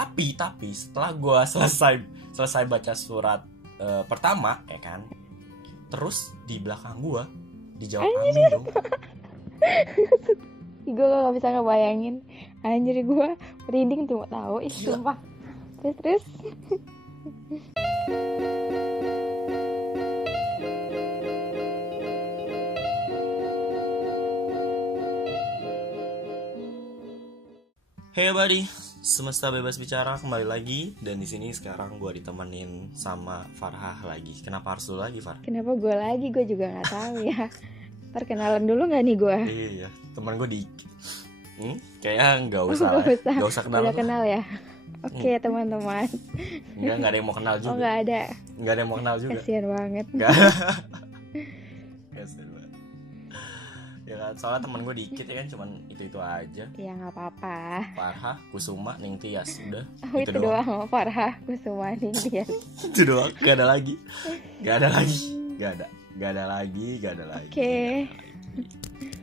Tapi setelah gue selesai baca surat pertama ya kan, terus di belakang gue dijawab amin dong. Gue gak bisa ngebayangin. Anjir, gue merinding tuh tahu. Sumpah. Terus Hey buddy, semesta bebas bicara kembali lagi, dan di sini sekarang gue ditemenin sama Farhah lagi. Kenapa harus lu lagi, Farh? kenapa gue lagi? Gue juga nggak tahu ya. Perkenalan dulu nggak nih gue? Iya, teman gue dikit. Kayaknya nggak usah, nggak usah kenal. Udah kenal ya. Oke, teman-teman. Nggak ada yang mau kenal juga. Oh, nggak ada. Nggak ada yang mau kenal juga. Kasian banget. Nggak. Kasian banget. Ya kan, soalnya teman gue dikit ya kan, cuman itu aja. Ya nggak apa-apa. Farhah, Kusuma, Ning Tias, udah. Oh, itu doang. Farhah, Kusuma, Ning Tias. Itu doang, gak ada lagi. Gak ada lagi. Oke.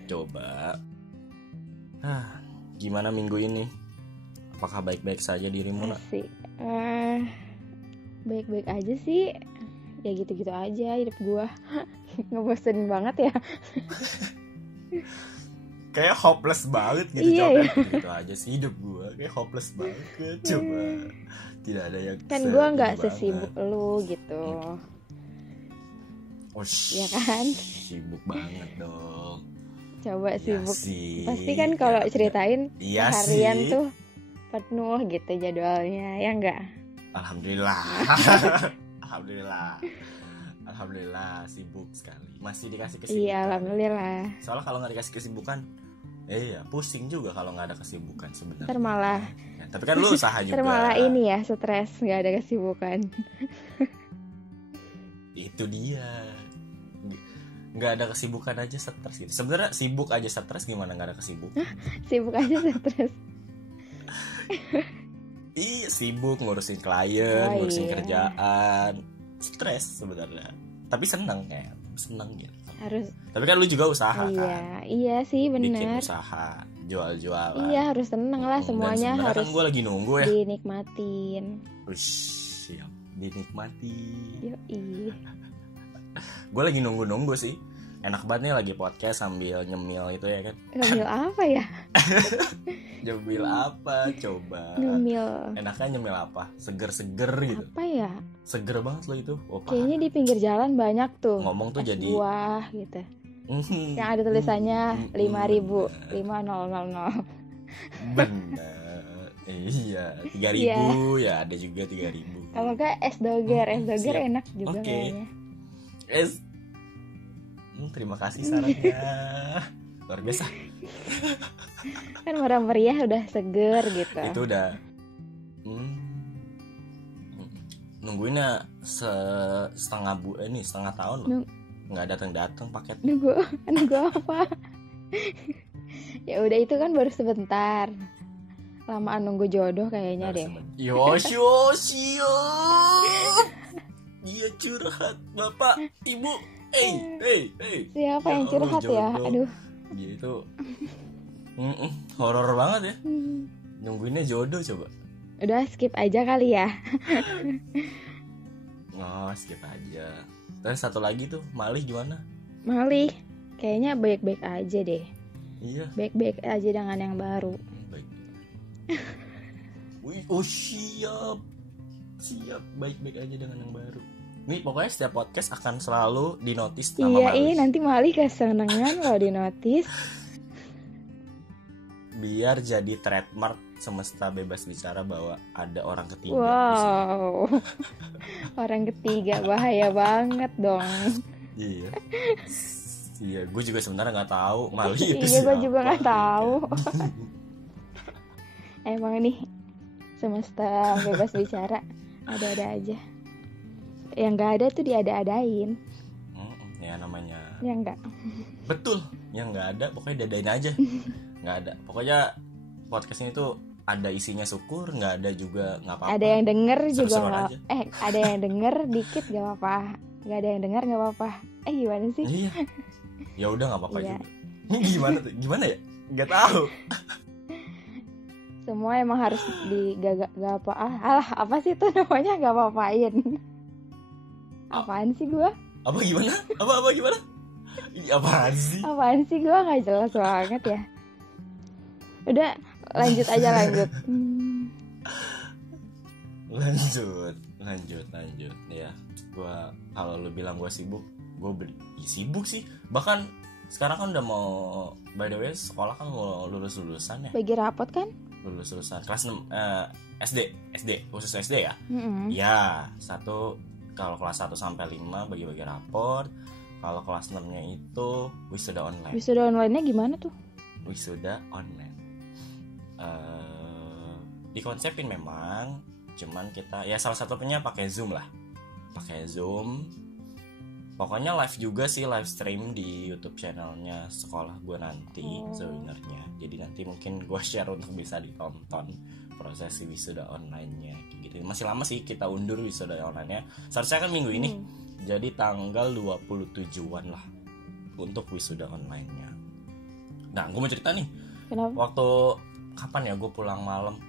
Coba. Gimana minggu ini? Apakah baik-baik saja dirimu, Nak? Asik. Baik-baik aja sih. Ya gitu-gitu aja hidup gue. Ngebosenin banget ya. Kayak hopeless banget gitu. Iya, jawabnya. iya. Gitu aja sih hidup gue. Kayak hopeless banget. Coba. Tidak ada yang Kan gue nggak sesibuk lu gitu. Ya kan? Sibuk banget dong. Coba Iya sibuk. sih. Pasti kan kalau ceritain Iya harian sih. tuh penuh gitu jadwalnya, ya enggak? Alhamdulillah. Alhamdulillah sibuk sekali. Masih dikasih kesibukan. Iya, alhamdulillah. Soalnya kalau nggak dikasih kesibukan, pusing juga kalau nggak ada kesibukan sebenarnya. Ntar malah. Ya, tapi kan lu usaha juga. Ntar malah ini ya, stres, nggak ada kesibukan. Itu dia. Nggak ada kesibukan aja stres gitu. Sebenarnya sibuk aja stres, gimana nggak ada kesibukan? Sibuk aja stres. Iya, sibuk ngurusin klien, ngurusin iya. kerjaan, stres sebenarnya. Tapi seneng gitu. Harus. Tapi kan lu juga usaha kan. Iya sih Bikin benar. usaha, jual-jualan. Iya, harus seneng lah, semuanya dan harus kan gue lagi nunggu ya. dinikmatin. Siap, dinikmati. Yoi. Gue lagi nunggu sih. Enak banget nih lagi podcast sambil nyemil itu ya kan. Ngemil apa ya? Nyemil apa coba? Ngemil. Enaknya nyemil apa? Seger-seger gitu. Apa ya? Seger banget lo itu. Kayaknya di pinggir jalan banyak tuh. Ngomong tuh es jadi buah gitu. Yang ada tulisannya 5.000, 5000. Bener. Iya, 3.000 ya, ada juga 3.000. Kalau enggak es doger Siap. enak juga Oke. kayaknya. Terima kasih sarannya. Luar biasa. Kan murah meriah udah seger gitu. Itu udah nungguinnya setengah tahun loh. Nggak datang paket. Nunggu apa? Ya udah, itu kan baru sebentar. Lamaan nunggu jodoh kayaknya deh. Yosio. Dia curhat, Bapak, Ibu. Hey. Siapa yang curhat ya? Aduh. Dia itu horor banget ya. Nungguinnya jodoh coba. Udah skip aja kali ya. Skip aja. Terus satu lagi tuh, Malih gimana? Malih kayaknya baik-baik aja deh. Iya. Baik-baik aja dengan yang baru. Baik. Siap. Baik-baik aja dengan yang baru. Nih pokoknya setiap podcast akan selalu dinotis sama Malih. Iya, nanti Malih kesenengan kalau dinotis. Biar jadi trademark semesta bebas bicara bahwa ada orang ketiga. Wow. Orang ketiga bahaya banget dong. Iya. Iya, gue juga sebenarnya nggak tahu Malih itu Iya, siapa. gue juga nggak tahu. Emang nih semesta bebas bicara ada-ada aja. Yang nggak ada tuh diada-adain. Ya namanya. Ya enggak. Betul. Yang nggak ada pokoknya dadain aja. Nggak ada. Pokoknya podcast ini tuh ada isinya syukur, nggak ada juga nggak apa-apa. Ada yang denger juga Seru-seruan nggak. aja. Ada yang denger dikit nggak apa-apa. Nggak ada yang denger nggak apa-apa. Gimana sih? Iya. Ya udah nggak apa-apa Iya. juga. Gimana ya? Nggak tahu. Semua emang harus gak apa apa sih itu namanya, gak apa-apain. Apaan sih gue? Apa gimana? Apa gimana? Ini apaan sih? Apaan sih gue, gak jelas banget ya. Udah lanjut aja lanjut. Lanjut ya. Gua kalau lu bilang gua sibuk, sibuk sih. Bahkan sekarang kan udah mau, by the way, sekolah kan mau lulusan ya. Bagi rapot kan? Lulusan kelas 6 SD khusus SD ya. Ya, kalau kelas 1 sampai 5 bagi-bagi raport. Kalau kelas 6-nya itu wisuda online. Wisuda online-nya gimana tuh? Wisuda online. Dikonsepin memang, cuman kita ya salah satunya pakai Zoom lah. Pakai Zoom. Pokoknya live juga sih, live stream di YouTube channelnya sekolah gue nanti sebenarnya. Jadi nanti mungkin gue share untuk bisa ditonton prosesi wisuda online-nya gitu. Masih lama sih kita undur wisuda online-nya. Seharusnya kan minggu ini. Jadi tanggal 27-an lah untuk wisuda online-nya. Nah, gue mau cerita nih. Kenapa? Waktu kapan ya gue pulang malam?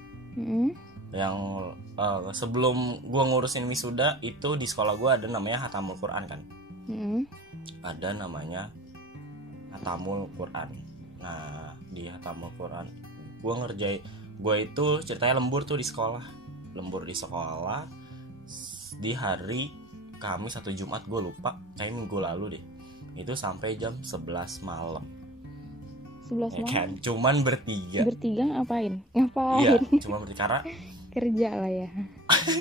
Yang sebelum gue ngurusin wisuda itu di sekolah gue ada namanya Hatamul Quran kan. Ada namanya Hatamul Quran. Nah, di Hatamul Quran gue itu ceritanya lembur tuh di sekolah. Lembur di sekolah di hari Kamis atau Jumat, gue lupa, kayak minggu lalu deh. Itu sampai jam 11 malam. 11 malam. Kan cuman bertiga. Bertiga ngapain? Iya, cuma bertiga karena kerja lah ya.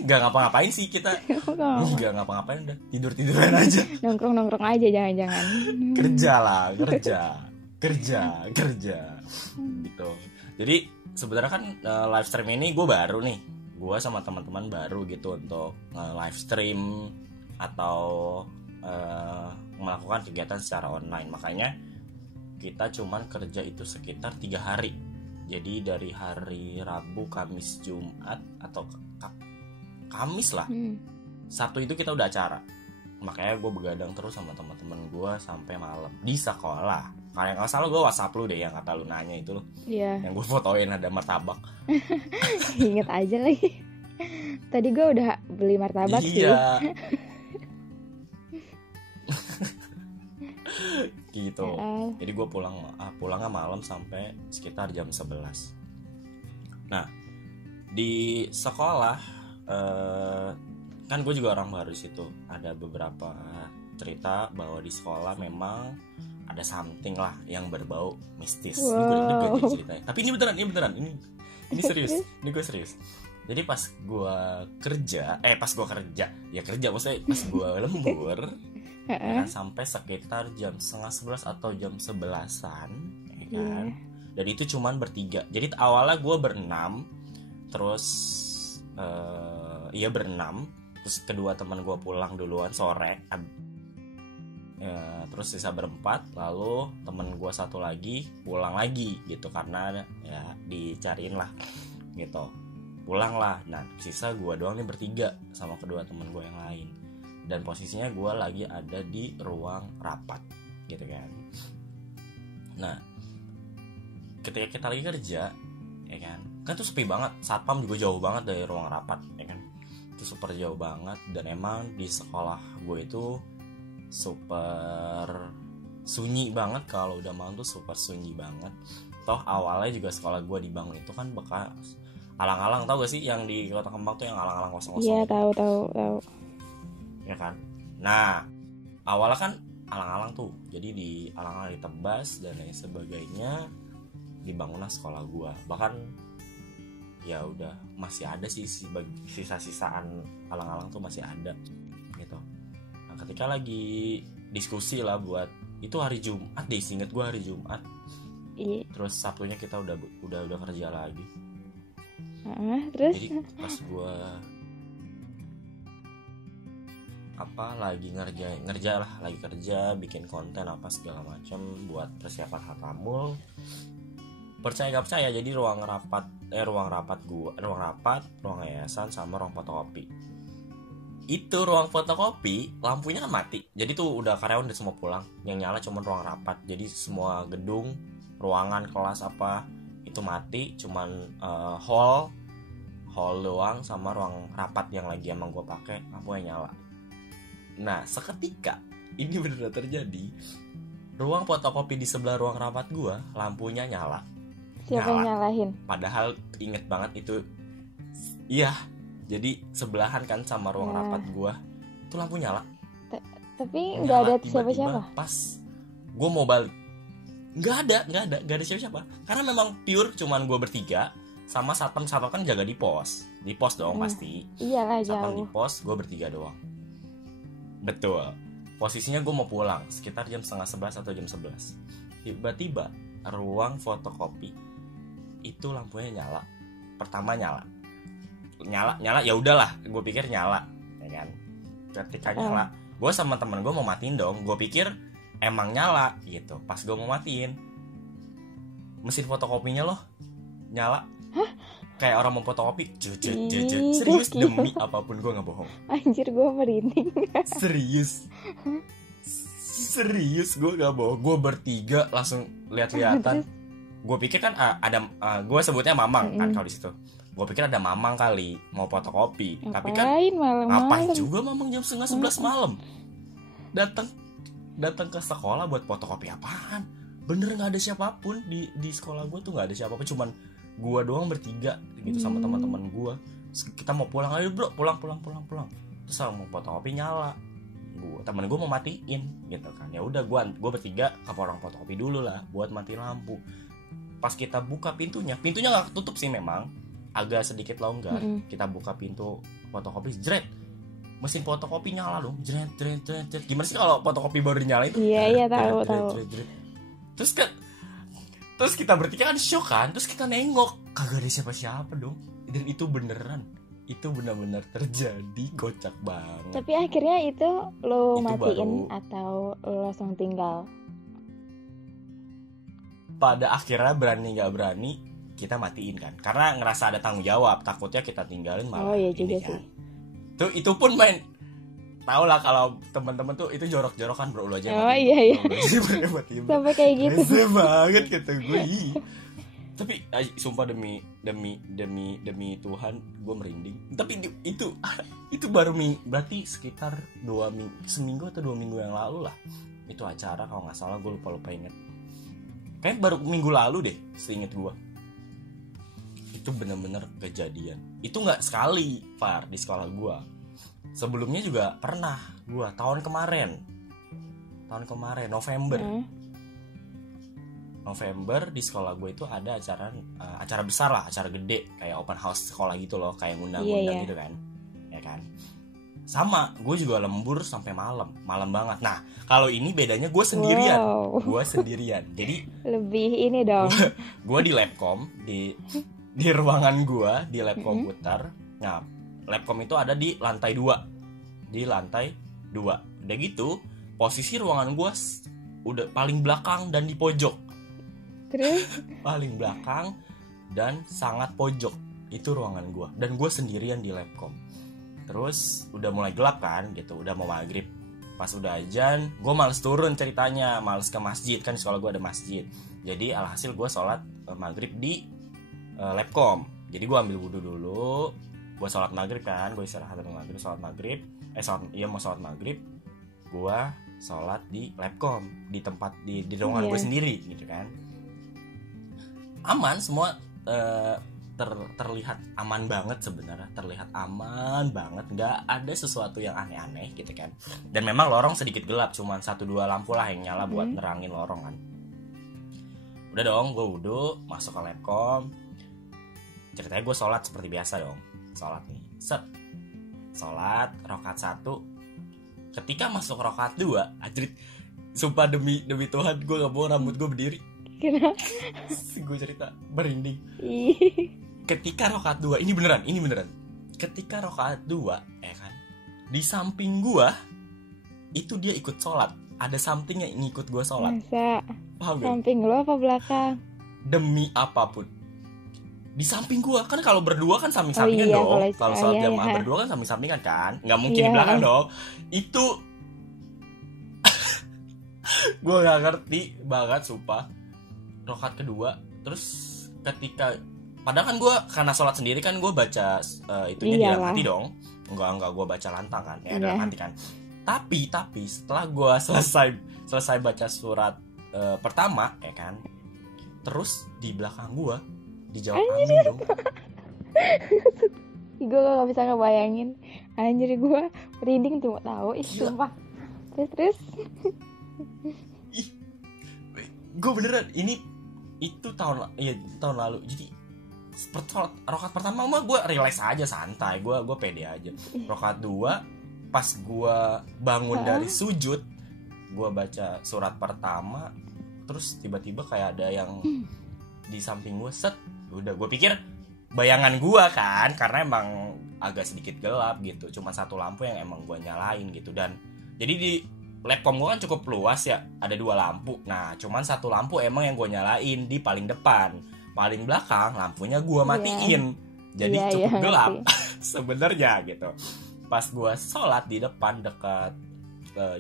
Gak ngapa-ngapain sih kita. Gak ngapa-ngapain, udah tiduran aja. Nongkrong aja jangan-jangan. Kerja lah, kerja gitu. Jadi sebenarnya kan live stream ini gue baru nih. Gue sama teman-teman baru gitu untuk live stream atau melakukan kegiatan secara online. Makanya kita cuman kerja itu sekitar 3 hari. Jadi dari hari Rabu, Kamis, Jumat atau Kamis lah. Sabtu itu kita udah acara. Makanya gue begadang terus sama teman-teman gue sampai malam di sekolah. Karena kalau salah gue WhatsApp lu deh yang kata lu nanya itu loh. Iya. Yang gue fotoin ada martabak. Ingat aja lagi. Tadi gue udah beli martabak sih. Iya. Gitu. Jadi gue pulangnya malam sampai sekitar jam 11. Nah, di sekolah kan gue juga orang baru situ. Ada beberapa cerita bahwa di sekolah memang ada something lah yang berbau mistis. Ini gue deg-degan nih ceritanya. Tapi ini beneran. Ini serius. Ini gue serius. Jadi pas gue kerja, maksudnya pas gue lembur, ya kan, sampai sekitar jam 10:30 atau jam 11-an, ya kan. Dan itu cuman bertiga. Jadi awalnya gue berenam, terus terus kedua teman gue pulang duluan sore, terus sisa berempat, lalu teman gue satu lagi pulang lagi gitu karena ya dicariin lah gitu. Pulang lah. Nah, sisa gue doang nih bertiga sama kedua teman gue yang lain. Dan posisinya gue lagi ada di ruang rapat gitu kan. Nah, ketika kita lagi kerja, ya kan tuh sepi banget. Satpam juga jauh banget dari ruang rapat, ya kan. Itu super jauh banget. Dan emang di sekolah gue itu super sunyi banget. Kalau udah malam tuh super sunyi banget. Toh awalnya juga sekolah gue dibangun itu kan bekas alang-alang, tau gak sih yang di Kota Kembang tuh yang alang-alang kosong-kosong. Iya, tahu. Ya kan. Nah, awalnya kan alang-alang tuh. Jadi di alang-alang ditebas dan lain sebagainya, dibangunlah sekolah gua. Bahkan ya udah masih ada sih sisa-sisaan alang-alang tuh masih ada gitu. Nah, ketika lagi diskusi lah buat itu hari Jumat deh, inget gua hari Jumat. Iya. Terus Sabtunya kita udah kerja lagi. Terus jadi pas gue lagi kerja bikin konten apa segala macam buat persiapan Hatamul, percaya gak percaya, jadi ruang yayasan sama ruang fotokopi, itu ruang fotokopi lampunya kan mati. Jadi tuh udah karyawan udah semua pulang, yang nyala cuma ruang rapat. Jadi semua gedung, ruangan, kelas apa itu itu mati, cuman hall doang sama ruang rapat yang lagi emang gue pakai lampunya nyala. Nah seketika ini benar terjadi, ruang fotokopi di sebelah ruang rapat gue lampunya nyala. Siapa yang nyalahin? Padahal inget banget itu, iya, jadi sebelahan kan sama ruang rapat gue itu lampu nyala. Tapi nggak ada siapa-siapa. Pas gue mau balik, nggak ada siapa-siapa. Karena memang pure cuman gue bertiga sama satpam kan jaga di pos dong pasti. Iyalah satpam jauh. Di pos gue bertiga doang. Betul. Posisinya gue mau pulang sekitar jam 10:30 atau jam 11. Tiba-tiba ruang fotokopi itu lampunya nyala. Pertama nyala ya udahlah, gue pikir nyala ya kan. Ketika nyala, gue sama temen gue mau matiin dong. Gue pikir emang nyala gitu. Pas gue mau matiin, mesin fotokopinya loh nyala. Hah? Kayak orang mau fotokopi. Serius demi apapun, gue nggak bohong. Anjir, gue merinding. Serius gue nggak bohong. Gue bertiga langsung lihat-lihatan. Gue pikir kan ada gue sebutnya Mamang kan kalau di situ. Gue pikir ada Mamang kali mau fotokopi. Tapi kan ngapain juga Mamang jam 10:30 malam datang ke sekolah buat fotokopi apaan? Bener nggak ada siapapun di sekolah gue tuh, nggak ada siapapun, cuman gue doang bertiga gitu sama teman-teman gue. Kita mau pulang, ayo bro, pulang. Terus mau fotokopi nyala, temen gue mau matiin gitu kan. Ya udah gue bertiga ke orang fotokopi dulu lah buat mati lampu. Pas kita buka pintunya nggak ketutup sih, memang agak sedikit longgar. Kita buka pintu fotokopi, jret, mesin fotokopi nyala dong, jret. Gimana sih kalau fotokopi baru dinyala itu? Iya tahu. Terus kita bertiga kan shock kan, terus kita nengok kagak ada siapa-siapa dong. Dan itu beneran, itu benar-benar terjadi, kocak banget. Tapi akhirnya itu lo matiin baru... atau lo langsung tinggal? Pada akhirnya berani nggak berani kita matiin kan, karena ngerasa ada tanggung jawab, takutnya kita tinggalin malah. Oh iya juga kan. sih. Itu pun main, tau lah kalau teman-teman tuh itu jorok-jorokan, bro, lu aja. Oh iya. Sampai kayak gitu. Rese banget kata gue. Tapi sumpah demi Tuhan gue merinding. Tapi itu baru berarti sekitar seminggu atau 2 minggu yang lalu lah. Itu acara kalau nggak salah, gue lupa inget. Kayaknya baru minggu lalu deh, seinget gue. Itu bener-bener kejadian. Itu nggak sekali, Far, di sekolah gue. Sebelumnya juga pernah gue tahun kemarin November di sekolah gue itu ada acara besar lah, acara gede kayak open house sekolah gitu loh, kayak ngundang-ngundang gitu kan, ya kan. Sama, gue juga lembur sampai malam banget. Nah, kalau ini bedanya gue sendirian. Wow. Gue sendirian. Jadi lebih ini dong. Gue di labcom, di ruangan gue di lab komputer. Nah, labcom itu ada di lantai 2. Udah gitu, posisi ruangan gue udah paling belakang dan di pojok. Terus? Paling belakang dan sangat pojok itu ruangan gue. Dan gue sendirian di labcom. Terus udah mulai gelap kan gitu, udah mau maghrib. Pas udah azan, gue males turun ceritanya, males ke masjid, kan di sekolah gue ada masjid. Jadi alhasil gue sholat maghrib di labcom. Jadi gue ambil wudhu dulu, gue sholat maghrib kan, gue istirahat maghrib, mau sholat maghrib, gue sholat di labcom, di tempat di ruangan gue sendiri gitu kan. Aman semua, terlihat aman banget sebenarnya, terlihat aman banget, nggak ada sesuatu yang aneh-aneh gitu kan. Dan memang lorong sedikit gelap, cuman 1-2 lampu lah yang nyala buat nerangin lorong kan. Udah dong, gue wudhu, masuk ke labcom. Ceritanya gue sholat seperti biasa dong, sholat nih, sholat rakaat 1. Ketika masuk rakaat 2, ajrit, sumpah demi Tuhan gue gak bohong, rambut gue berdiri. Kenapa? Gue cerita merinding. Ketika rakaat 2, ini beneran. Ketika rakaat 2, ya kan, di samping gue itu dia ikut sholat. Ada something yang ikut gue sholat. Masa? Paham gak? Samping lo apa belakang? Demi apapun, di samping gue kan, kalau berdua kan samping-sampingan dong. Kalau sholat jamaah berdua kan samping-sampingan kan, nggak mungkin di belakang dong. Itu gue nggak ngerti banget sumpah. Rakaat kedua, terus ketika padahal kan gue karena sholat sendiri kan gue baca itunya di dalam hati dong. Enggak gue baca lantang kan ya dalam hati kan. Tapi setelah gue selesai baca surat pertama ya kan, terus di belakang gue dijawab amin dong. Gue gak bisa ngebayangin. Anjir, gue reading tuh tahu sumpah. Terus gue beneran itu tahun lalu. Jadi rakaat pertama mah gue relax aja, santai, gue pede aja. Rakaat 2 pas gue bangun dari sujud, gue baca surat pertama, terus tiba-tiba kayak ada yang di samping gue set. Udah gue pikir bayangan gue kan, karena emang agak sedikit gelap gitu, cuma satu lampu yang emang gue nyalain gitu. Dan jadi di laptop gue kan cukup luas ya, ada 2 lampu. Nah cuman satu lampu emang yang gue nyalain di paling depan, paling belakang lampunya gue matiin. Jadi cukup gelap sebenarnya gitu. Pas gue sholat di depan dekat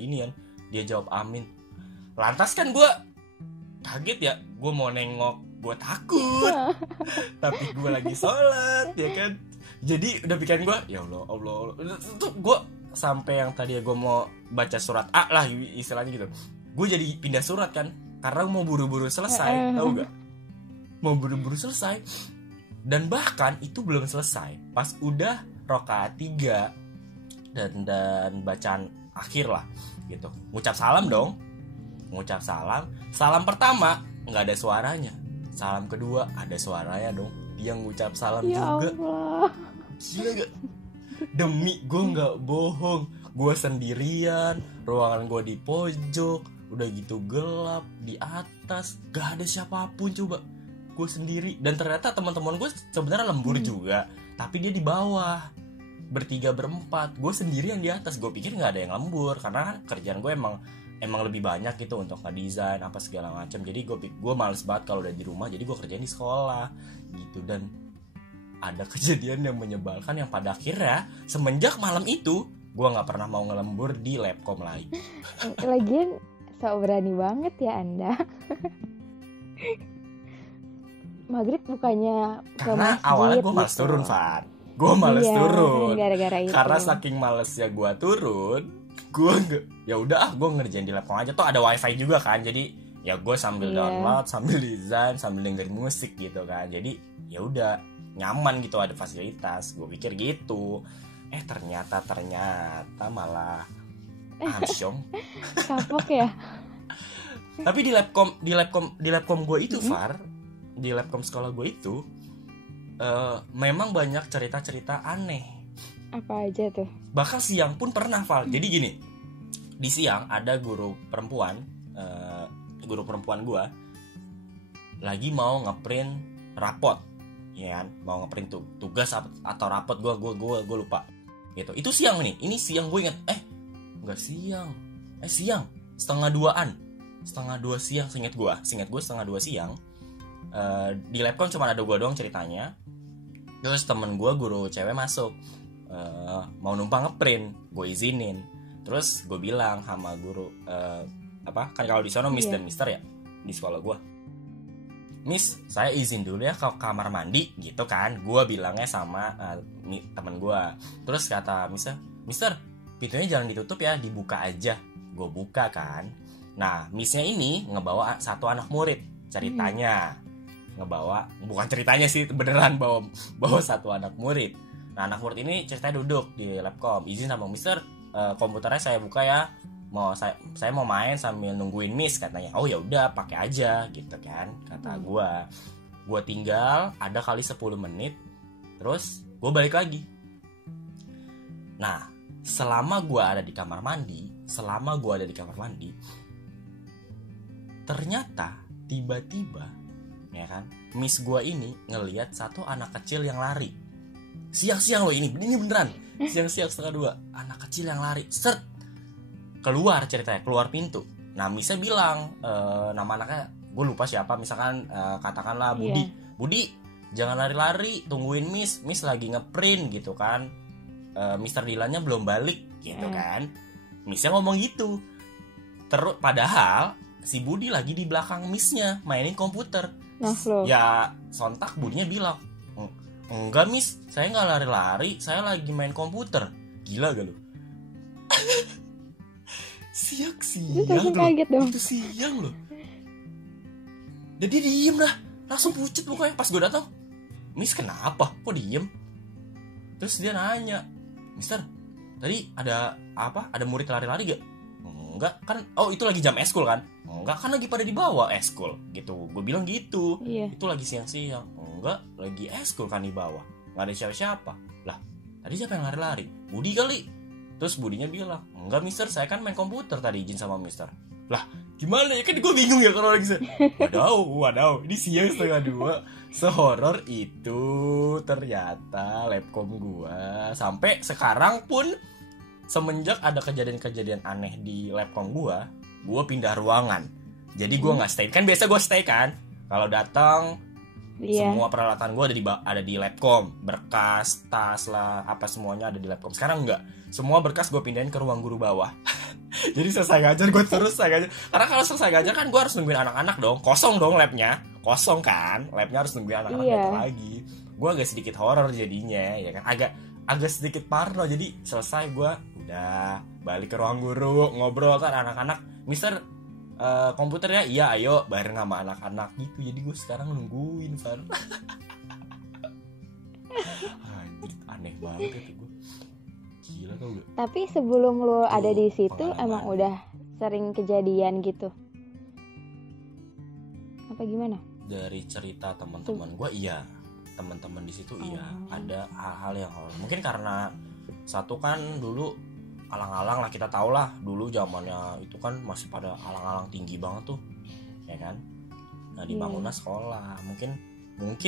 ini kan, dia jawab amin. Lantas kan gue kaget ya, gue mau nengok, gue takut. Tapi gue lagi sholat ya kan. Jadi udah pikiran gue, ya Allah. Itu gue sampai yang tadi gue mau baca surat A lah istilahnya gitu, gue jadi pindah surat kan, karena mau buru-buru selesai. Tahu gak? Mau buru-buru selesai. Dan bahkan itu belum selesai, pas udah rakaat 3 dan bacaan akhir lah gitu, ngucap salam dong. Ngucap salam pertama nggak ada suaranya, salam kedua ada suaranya dong, dia ngucap salam ya juga. Allah. Gila gak? Demi gue nggak bohong, gue sendirian, ruangan gue di pojok, udah gitu gelap, di atas gak ada siapapun, coba gue sendiri. Dan ternyata teman-teman gue sebenarnya lembur juga, tapi dia di bawah, bertiga berempat, gue sendirian di atas. Gue pikir nggak ada yang lembur karena kerjaan gue emang lebih banyak gitu untuk ngedesain apa segala macam. Jadi gue males banget kalau udah di rumah, jadi gue kerjain di sekolah gitu. Dan ada kejadian yang menyebalkan yang pada akhirnya semenjak malam itu gue nggak pernah mau ngelembur di Labcom lagi. Lagian so berani banget ya Anda. Maghrib bukannya ke karena masjid awalnya gue males gitu. Turun, Van. Gue males turun. Gara-gara itu. Karena saking malesnya gue turun, gue ya udah gue ngerjain di Labcom aja. Tuh ada wifi juga kan, jadi ya gue sambil download, sambil desain, sambil dengerin musik gitu kan. Jadi ya udah nyaman gitu, ada fasilitas. Gue pikir gitu. Ternyata malah amsyong. Kapok ya. Tapi di Labcom gue itu, Far, di Labcom sekolah gue itu memang banyak cerita-cerita aneh. Apa aja tuh? Bahkan siang pun pernah, Val. Jadi gini, di siang ada guru perempuan gue lagi mau ngeprint rapot, ya kan? Mau ngeprint tugas atau rapot, gue lupa gitu. Itu siang nih. Ini siang, gue inget nggak siang, siang 1:30 siang, seinget gue 1:30 siang. Di Labcom cuma ada gue doang ceritanya. Terus temen gue guru cewek masuk, mau numpang ngeprint, gue izinin. Terus gue bilang sama guru, kan kalau di sana Miss dan Mister ya di sekolah gue, Miss saya izin dulu ya ke kamar mandi gitu kan, gue bilangnya sama temen gue. Terus kata Mister pintunya jangan ditutup ya, dibuka aja. Gue buka kan. Nah Missnya ini ngebawa satu anak murid ceritanya. Bukan ceritanya sih, beneran bawa satu anak murid. Nah anak murid ini ceritanya duduk di Labcom, izin sama Mister, komputernya saya buka ya, saya mau main sambil nungguin Miss katanya. Oh ya udah pakai aja gitu kan kata gue tinggal ada kali 10 menit, terus gue balik lagi. Nah selama gue ada di kamar mandi, ternyata tiba-tiba ya kan, Miss gue ini ngelihat satu anak kecil yang lari siang-siang loh, ini beneran siang-siang 1:30, anak kecil yang lari set keluar pintu. Nah Missnya bilang nama anaknya gue lupa siapa, misalkan katakanlah Budi jangan lari-lari, tungguin Miss lagi ngeprint gitu kan, Mister Dilannya belum balik gitu kan. Missnya ngomong gitu. Terus padahal si Budi lagi di belakang Missnya mainin komputer. Nah lo. Ya sontak budinya bilang, enggak miss, saya nggak lari-lari, saya lagi main komputer. Gila gak lu? Siang Itu langsung kaget dong. Itu siang loh. Dan dia diem lah, langsung pucet mukanya. Pas gue datang, miss kenapa? Kok diem? Terus dia nanya, mister, tadi ada apa? Ada murid lari-lari gak? Enggak kan, oh itu lagi jam eskul kan? Enggak kan, lagi pada di bawah eskul gitu. Gue bilang gitu. Iya. Itu lagi siang-siang. Enggak, lagi eskul kan di bawah. Nggak ada siapa-siapa. Lah, tadi siapa yang lari-lari? Budi kali. Terus Budinya bilang, enggak mister, saya kan main komputer tadi, izin sama mister. Lah, gimana ya, kan gue bingung ya kalau lagi wadaw, ini siang 1:30. Sehoror itu ternyata labcom gue. Sampai sekarang pun, semenjak ada kejadian-kejadian aneh di labcom gue pindah ruangan. Jadi gue nggak stay. Kan biasa gue stay kan. Kalau datang, semua peralatan gue ada di labcom, berkas, tas lah, apa semuanya ada di labcom. Sekarang enggak. Semua berkas gue pindahin ke ruang guru bawah. Jadi selesai ngajar gue terus ngajar. Karena kalau selesai ngajar kan gue harus nungguin anak-anak dong. Kosong dong labnya. Kosong kan. Labnya harus nungguin anak-anak datang lagi. Gue agak sedikit horor jadinya, ya kan. Agak sedikit parno. Jadi selesai gue udah balik ke ruang guru, ngobrol kan anak-anak. Mister, komputer ya? Iya, ayo bareng sama anak-anak gitu. Jadi gue sekarang nungguin, Far. Anjir, aneh banget itu gue. Gila tau gak? Tapi sebelum lo ada di situ emang udah sering kejadian gitu? Apa gimana? Dari cerita teman-teman gue, iya. Teman-teman di situ iya, ada hal-hal yang horor. Mungkin karena satu kan dulu alang-alang lah, kita tahu lah dulu zamannya itu kan masih pada alang-alang tinggi banget tuh, ya kan. Nah di bangunan sekolah mungkin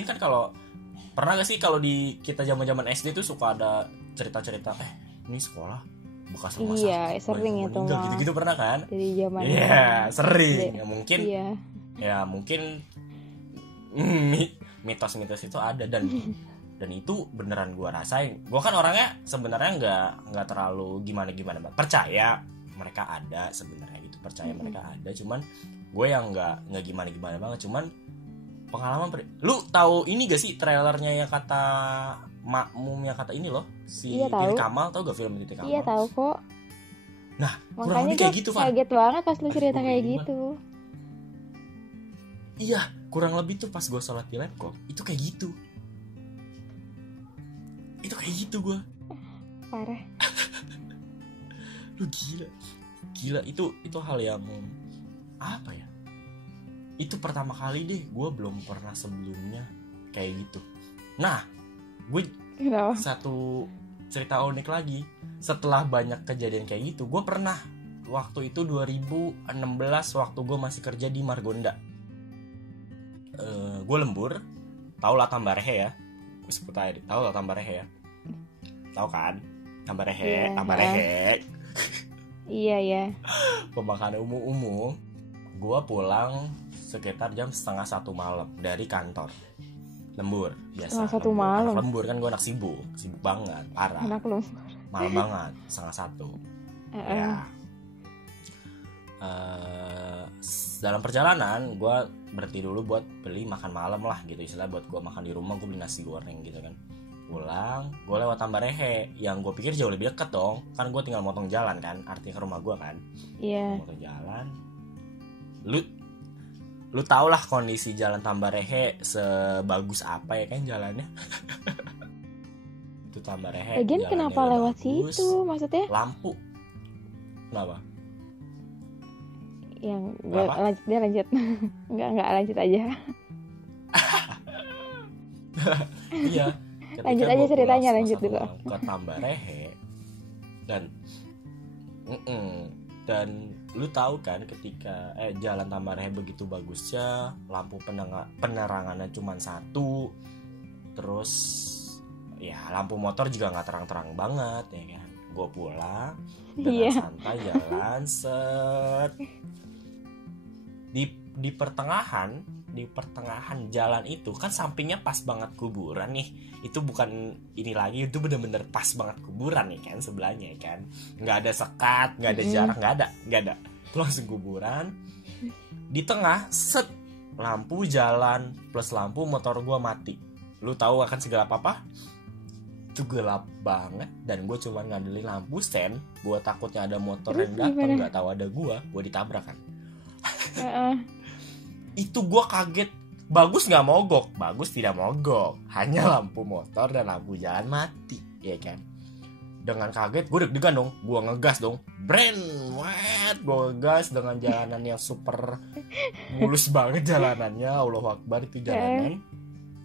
kan, kalau pernah gak sih kalau di kita zaman-zaman SD tuh suka ada cerita-cerita ini sekolah bekas rumah sakit. Iya, sering itu mah. Gitu-gitu pernah kan? Dari zaman. Iya, sering. Ya mungkin. Iya. Ya mungkin mitos-mitos itu ada dan itu beneran gue rasain. Gue kan orangnya sebenarnya nggak terlalu gimana percaya mereka ada sebenarnya gitu, percaya mereka ada, cuman gue yang nggak gimana banget. Cuman pengalaman lu tahu ini gak sih trailernya yang kata Makmum, yang kata ini loh si Titik Kamal, tau gak film Titik Kamal? Iya tahu kok. Nah kurang lebih kayak gitu, kaget banget pas lu cerita kayak gitu. Iya, kurang lebih tuh pas gue sholat di labcom itu kayak gitu. Itu kayak gitu gue. Parah. Lu gila itu hal yang apa ya? Itu pertama kali deh, gue belum pernah sebelumnya kayak gitu. Nah, gue satu cerita unik lagi. Setelah banyak kejadian kayak gitu, gue pernah waktu itu 2016 waktu gue masih kerja di Margonda. Gue lembur, tau lah Tambarehe ya. Gue sebut aja, tau lah Tambarehe ya. Tau kan? Tambarehe. Iya. Pemakanan umum. Gue pulang sekitar jam 12:30 malam dari kantor. Lembur biasa. 1:30 malam. Lembur kan, gue anak sibuk banget, parah. Anak lu. Malam banget, 12:30. Ya. Dalam perjalanan gue berhenti dulu buat beli makan malam lah gitu, istilah buat gue makan di rumah. Gue beli nasi goreng gitu kan. Pulang, gue lewat Tambarehe, yang gue pikir jauh lebih dekat dong, kan gue tinggal motong jalan kan, artinya ke rumah gue kan. Iya. Motong jalan. Lu tau lah kondisi jalan Tambarehe sebagus apa ya kan jalannya. Itu Tambarehe. Lagian kenapa lewat bagus, situ maksudnya? Lampu. Kenapa? Yang lanjut. Enggak lanjut aja. Iya. Lanjut aja ceritanya, lanjut dulu. Ke Tambarehe dan lu tahu kan ketika jalan Tambarehe begitu bagusnya, lampu penerangannya cuma satu, terus ya lampu motor juga nggak terang-terang banget ya kan. Gue pulang dengan santai jalan set. Di pertengahan jalan itu kan sampingnya pas banget kuburan nih. Itu bukan ini lagi, itu bener-bener pas banget kuburan nih kan sebelahnya kan. Nggak ada sekat, nggak ada jarak, nggak ada. Itu langsung kuburan. Di tengah set lampu jalan plus lampu motor gue mati. Lu tahu akan segelap apa? Itu gelap banget dan gue cuma ngandelin lampu sen. Gue takutnya ada motor Terus yang datang, gimana? nggak tahu ada gue ditabrak kan. Heeh. Itu gue kaget. Bagus nggak mogok, bagus tidak mogok, hanya lampu motor dan lampu jalan mati, ya kan. Dengan kaget gue deg-degan dong, gue ngegas dong, gue ngegas dengan jalanan yang super mulus banget jalanannya, Allahu Akbar itu jalanan.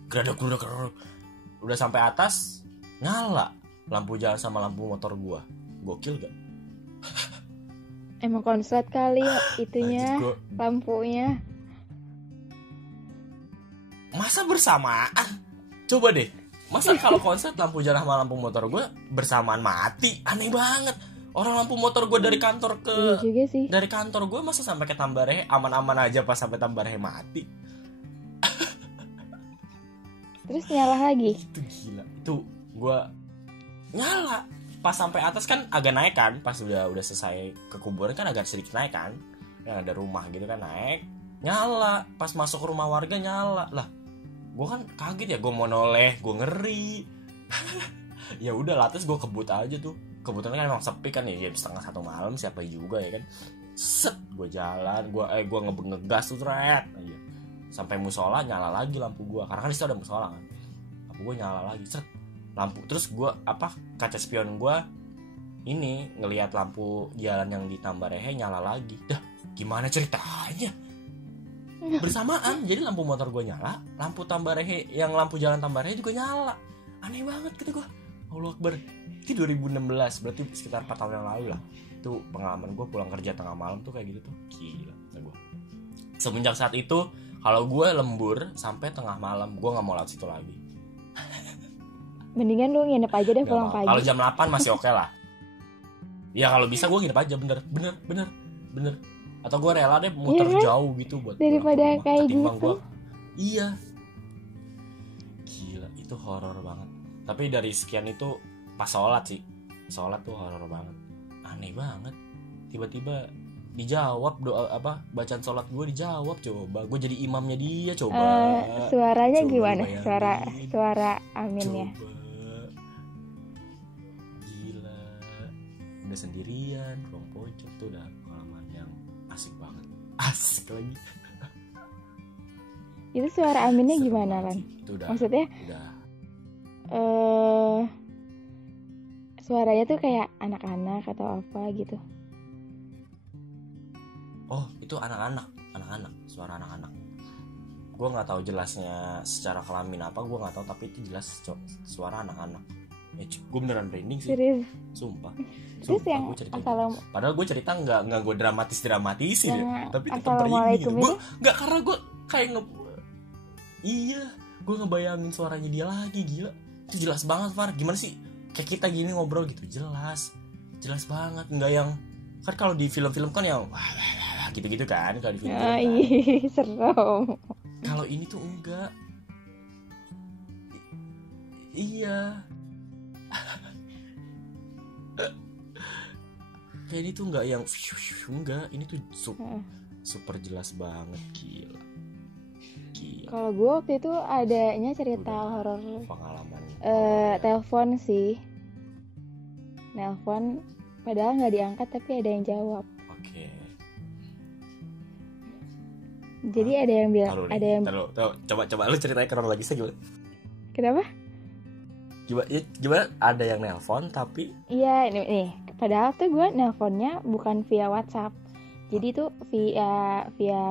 Gerak. Udah sampai atas, nyala lampu jalan sama lampu motor gue, gokil gak? Emang konslet kali itunya, Lanjut, lampunya. masa bersamaan? Coba deh, masa kalau konsep lampu jalan sama lampu motor gue bersamaan mati? Aneh banget. Orang lampu motor gue dari kantor ke Iya juga sih. dari kantor gue masa sampai ke Tambarehe aman-aman aja, pas sampai Tambarehe mati. Terus nyala lagi. Itu gila. Itu gue nyala pas sampai atas kan agak naik kan, pas udah selesai ke kuburan kan agak sedikit naik kan, yang ada rumah gitu kan, naik nyala. Pas masuk ke rumah warga nyala lah. Gue kan kaget ya, gue mau noleh, gue ngeri. Ya udah lah, terus gue kebut aja tuh. Kebetulan kan emang sepi kan ya, jam 1:30 malam, siapa juga ya kan. Set, gue jalan, gue ngegas tuh tret aja. Sampai musola nyala lagi lampu gue, karena kan di situ ada musola kan. Lampu gue nyala lagi, set. Lampu terus gue kaca spion gue ini ngelihat lampu jalan yang di Tambarehe nyala lagi. Dah, gimana ceritanya? Bersamaan, jadi lampu motor gue nyala, lampu Tambarehe yang lampu jalan Tambarehe juga nyala. Aneh banget gitu gue. Allahu Akbar. Itu 2016, berarti sekitar 4 tahun yang lalu lah. Itu pengalaman gue pulang kerja tengah malam tuh kayak gitu tuh. Gila gue. Semenjak saat itu, kalau gue lembur sampai tengah malam, gue nggak mau lewat situ lagi. Mendingan lu nginep aja deh Gak pulang mau. pagi. Kalau jam 8 masih oke lah. Ya kalau bisa gue nginep aja, bener. Atau gue rela deh muter Iya kan? jauh gitu buat Daripada pulang ke rumah, kayak ketimbang gitu. gua. Iya. Gila, itu horor banget. Tapi dari sekian itu pas sholat sih, sholat tuh horor banget, aneh banget. Tiba-tiba dijawab doa bacaan sholat gue dijawab. Coba gue jadi imamnya dia, coba. Suaranya Coba gimana? bayangin. Suara aminnya. Coba. Gila. Udah sendirian, ruang pojok tuh udah pengalaman yang asik banget. Asik lagi. Itu suara aminnya Seru gimana banget kan? sih. Itu udah. Maksudnya Udah. suaranya tuh kayak anak-anak atau apa gitu. Oh, itu anak-anak, suara anak-anak. Gue nggak tahu jelasnya secara kelamin apa, gue nggak tahu, tapi itu jelas suara anak-anak. Gue beneran branding sih, Serius. sumpah. Terus yang gue cerita assalam, gitu. Padahal gue cerita nggak gue dramatisin yang ya, tapi tetap assalamualaikum branding. Gue itu? nggak, karena gue kayak iya, gue ngebayangin suaranya dia lagi, gila. Itu jelas banget, Far. Gimana sih? Kayak kita gini ngobrol gitu, jelas banget. Nggak yang kan kalau di film-film kan yang gitu-gitu kan, kalau di film kan. Iya, serem. Kalau ini tuh enggak. Iya. Kayak ini tuh enggak yang enggak, ini tuh super jelas banget, gila. Kalau gue waktu itu adanya cerita horor pengalaman telepon sih. Nelpon padahal nggak diangkat tapi ada yang jawab. Oke. Jadi ada yang bilang, ada yang coba lu ceritain kronologisnya gimana? Kenapa? Gimana ada yang nelpon tapi Iya, nih. Padahal tuh gue nelponnya bukan via WhatsApp. Jadi tuh via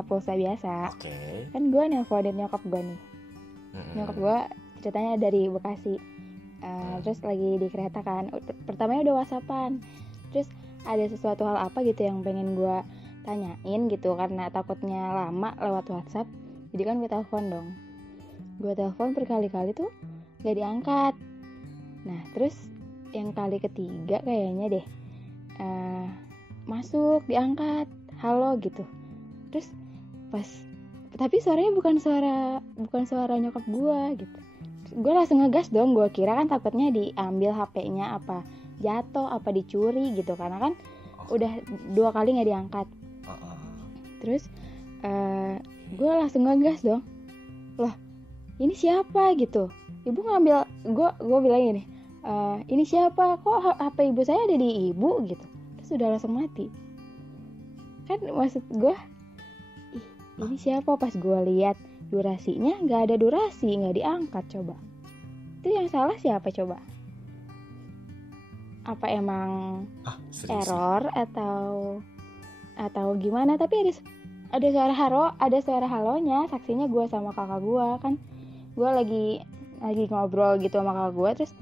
pulsa biasa. Oke. Kan gue nelponin nyokap gue nih. Nyokap gue ceritanya dari Bekasi. Terus lagi di kereta kan. Pertamanya udah WhatsAppan. Terus ada sesuatu hal apa gitu yang pengen gue tanyain gitu, karena takutnya lama lewat WhatsApp. Jadi kan gue telepon dong. Gue telepon berkali-kali tuh gak diangkat. Nah terus yang kali ketiga kayaknya deh masuk, diangkat, halo gitu. Terus pas, tapi suaranya bukan suara nyokap gue gitu. Gue langsung ngegas dong, gue kira kan takutnya diambil HP-nya, apa jatuh, apa dicuri gitu, karena kan udah 2 kali nggak diangkat. Terus gue langsung ngegas dong. Loh, ini siapa gitu? Ibu ngambil, gue bilang gini, ini siapa? Kok HP ibu saya ada di ibu gitu? Terus udah langsung mati. Kan maksud gue, ini siapa? Pas gue lihat durasinya nggak ada durasi, nggak diangkat. Coba itu yang salah siapa coba? Apa emang error atau gimana? Tapi ada suara halonya. Saksinya gue sama kakak gue. Kan gue lagi ngobrol gitu sama kakak gue, terus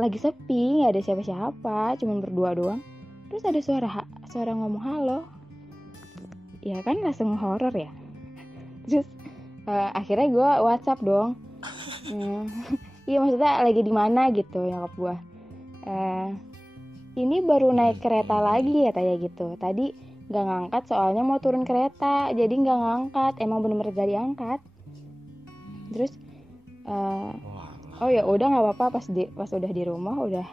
lagi sepi, nggak ada siapa-siapa, cuman berdua doang. Terus ada suara ngomong halo. Ya kan langsung horor ya. Terus akhirnya gue WhatsApp dong. Iya, maksudnya lagi di mana gitu nyokap gue. Ini baru naik kereta lagi ya tanya gitu. Tadi nggak ngangkat soalnya mau turun kereta, jadi nggak ngangkat. Emang bener-bener gak diangkat. Terus oh ya udah nggak apa-apa. Pas udah di rumah, udah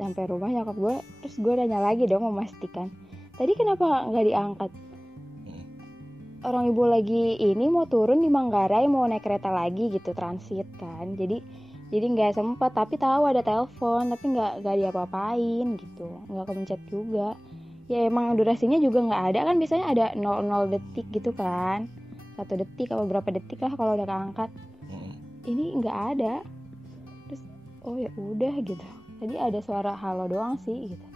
sampai rumah nyokap gue, terus gue nanya lagi dong memastikan. Tadi kenapa nggak diangkat? Orang ibu lagi ini mau turun di Manggarai, mau naik kereta lagi gitu, transit kan. Jadi nggak sempat, tapi tahu ada telepon, tapi nggak diapa-apain gitu, nggak kepencet juga. Ya emang durasinya juga nggak ada kan, biasanya ada 00 detik gitu kan, 1 detik atau berapa detik lah kalau udah keangkat. Ini nggak ada. Terus oh ya udah gitu. Tadi ada suara halo doang sih gitu.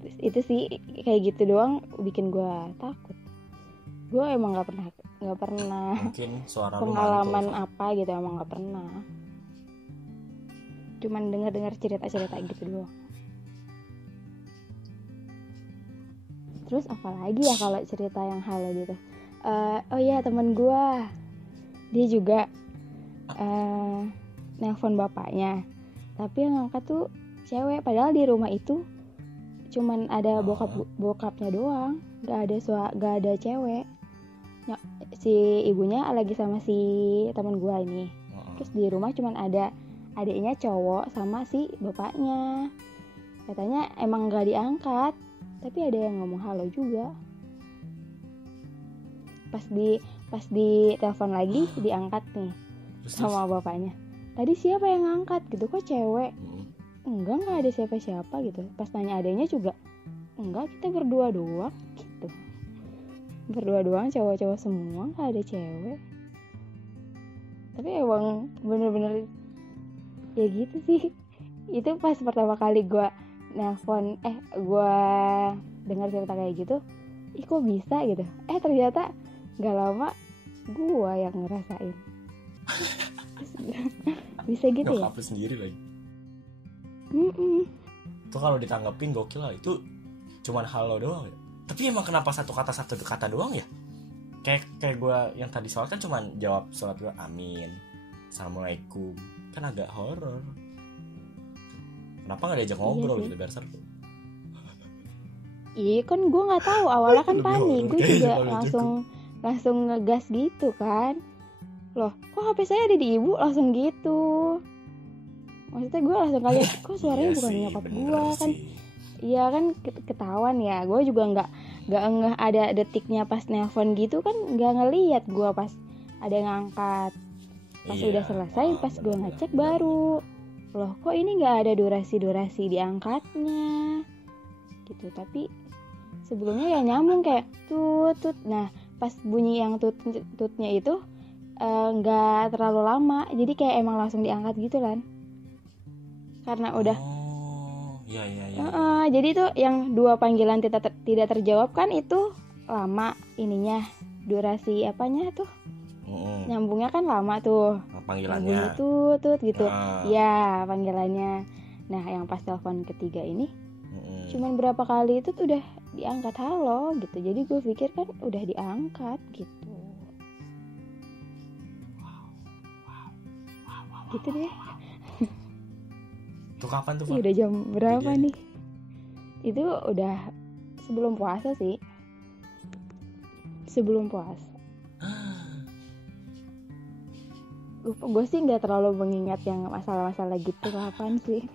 Terus itu sih kayak gitu doang bikin gue takut. Gue emang nggak pernah mungkin suara pengalaman apa gitu, emang nggak pernah. Cuman dengar cerita gitu doang. Terus apalagi ya kalau cerita yang halo gitu. Oh iya, temen gue dia juga nelpon bapaknya, tapi yang ngangkat tuh cewek. Padahal di rumah itu cuman ada bokapnya doang, gak ada cewek. Si ibunya lagi sama si teman gue ini. Terus di rumah cuman ada adiknya cowok sama si bapaknya. Katanya emang gak diangkat, tapi ada yang ngomong halo juga. Pas di telepon lagi diangkat nih sama bapaknya. Tadi siapa yang ngangkat gitu, kok cewek? Enggak ada siapa-siapa gitu. Pas nanya adanya juga, enggak, kita berdua doang gitu. Berdua doang, cowok-cowok semua, nggak ada cewek. Tapi emang bener-bener ya gitu sih. Itu pas pertama kali gue nelpon, gue dengar cerita kayak gitu, kok bisa gitu. Ternyata nggak lama gue yang ngerasain. Bisa gitu ya. Nyokap sendiri lagi. Itu kalau ditanggepin gokil lah. Itu cuman halo doang ya. Tapi emang kenapa satu kata doang ya? Kayak gue yang tadi soal kan cuman jawab salat gue amin, assalamualaikum. Kan agak horor. Kenapa nggak diajak ngobrol gitu biar seru? Iya kan gue nggak tahu, awalnya kan panik. Gue juga langsung ngegas gitu kan. Loh, kok HP saya ada di ibu? Langsung gitu. Maksudnya gue langsung kaget, kok suaranya bukan nyokap gue kan. Iya kan ketahuan ya. Gue juga nggak ngeh ada detiknya pas nelpon gitu kan, nggak ngelihat gue pas ada yang ngangkat. Pas udah selesai, pas gue ngecek baru, loh kok ini nggak ada durasi diangkatnya gitu. Tapi sebelumnya ya nyambung kayak tut. Nah pas bunyi yang tutnya itu nggak terlalu lama, jadi kayak emang langsung diangkat gitu kan, karena udah iya. Jadi tuh yang 2 panggilan tidak terjawab kan itu lama ininya, durasi apanya tuh nyambungnya kan lama tuh, panggilannya tut gitu. Ya panggilannya. Nah yang pas telepon ketiga ini cuman berapa kali itu tuh udah diangkat halo gitu. Jadi gue pikir kan udah diangkat gitu. Gitu deh. Itu kapan tuh, Pak? Udah jam berapa nih? Itu udah sebelum puasa sih. Sebelum puasa. Gue sih nggak terlalu mengingat yang masalah-masalah gitu kapan sih.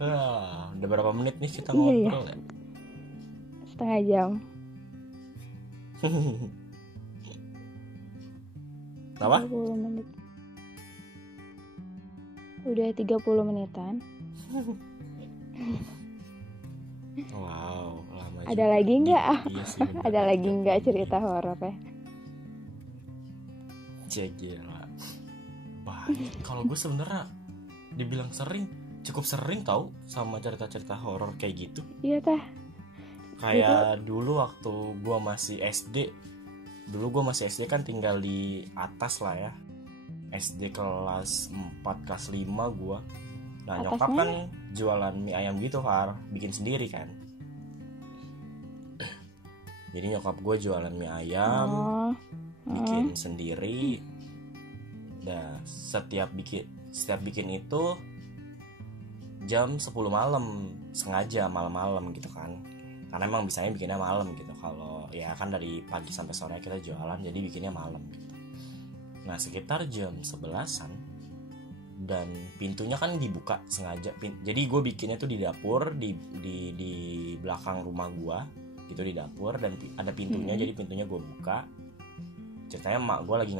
Udah berapa menit nih kita ngobrol ya? Setengah jam. Apa? 30 menit. Udah 30 menitan. Wow, lama Ada juga. lagi nggak? Iya sih, bener. Ada lagi nggak cerita horor ya? Cek gila. Banyak. Kalau gue sebenarnya dibilang sering, cukup sering tau sama cerita-cerita horor kayak gitu. Iya tah. Kayak dulu waktu gue masih SD. Dulu gue masih SD kan tinggal di atas lah ya. SD kelas 4, kelas 5 gue. Nah Atasnya? nyokap kan jualan mie ayam gitu Far, bikin sendiri kan. Jadi nyokap gue jualan mie ayam, Oh. bikin sendiri. Nah setiap bikin itu jam 10 malam, sengaja malam-malam gitu kan. Karena emang bisanya bikinnya malam gitu. Kalau ya kan dari pagi sampai sore kita jualan, jadi bikinnya malam gitu. Nah sekitar jam 11-an, dan pintunya kan dibuka sengaja. Jadi gue bikinnya tuh di dapur, di belakang rumah gue gitu, di dapur, dan ada pintunya. Jadi pintunya gue buka. Ceritanya mak gue lagi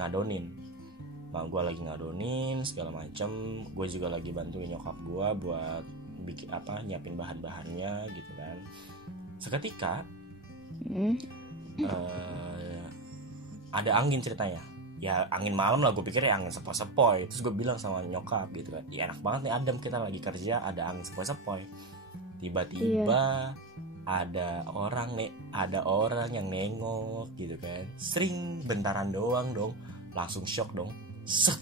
ngadonin segala macem. Gue juga lagi bantuin nyokap gue buat bikin nyiapin bahan-bahannya gitu kan. Seketika ada angin ceritanya. Ya angin malam lah, gue pikir ya angin sepoi-sepoi. Terus gue bilang sama nyokap gitu kan, ya enak banget nih Adam, kita lagi kerja ada angin sepoi-sepoi. Tiba-tiba ada orang yang nengok gitu kan. Sering bentaran doang dong, langsung shock dong. Set.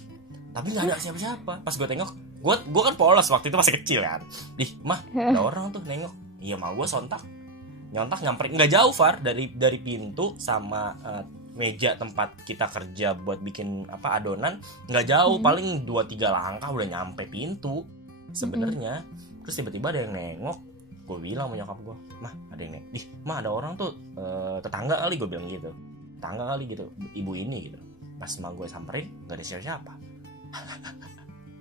Tapi nggak ada siapa-siapa. Pas gue tengok, gue kan polos waktu itu masih kecil kan. Mah ada orang tuh nengok. Iya mah gue nyontak nyamperin, nggak jauh Far dari pintu sama meja tempat kita kerja buat bikin adonan, nggak jauh, paling 2-3 langkah udah nyampe pintu sebenarnya. Terus tiba-tiba ada yang nengok. Gue bilang sama nyokap gue, mah ada yang nengok. Mah ada orang tuh, tetangga kali, gue bilang gitu, tetangga kali gitu, ibu ini gitu. Pas mah gue samperin, nggak ada siapa-siapa.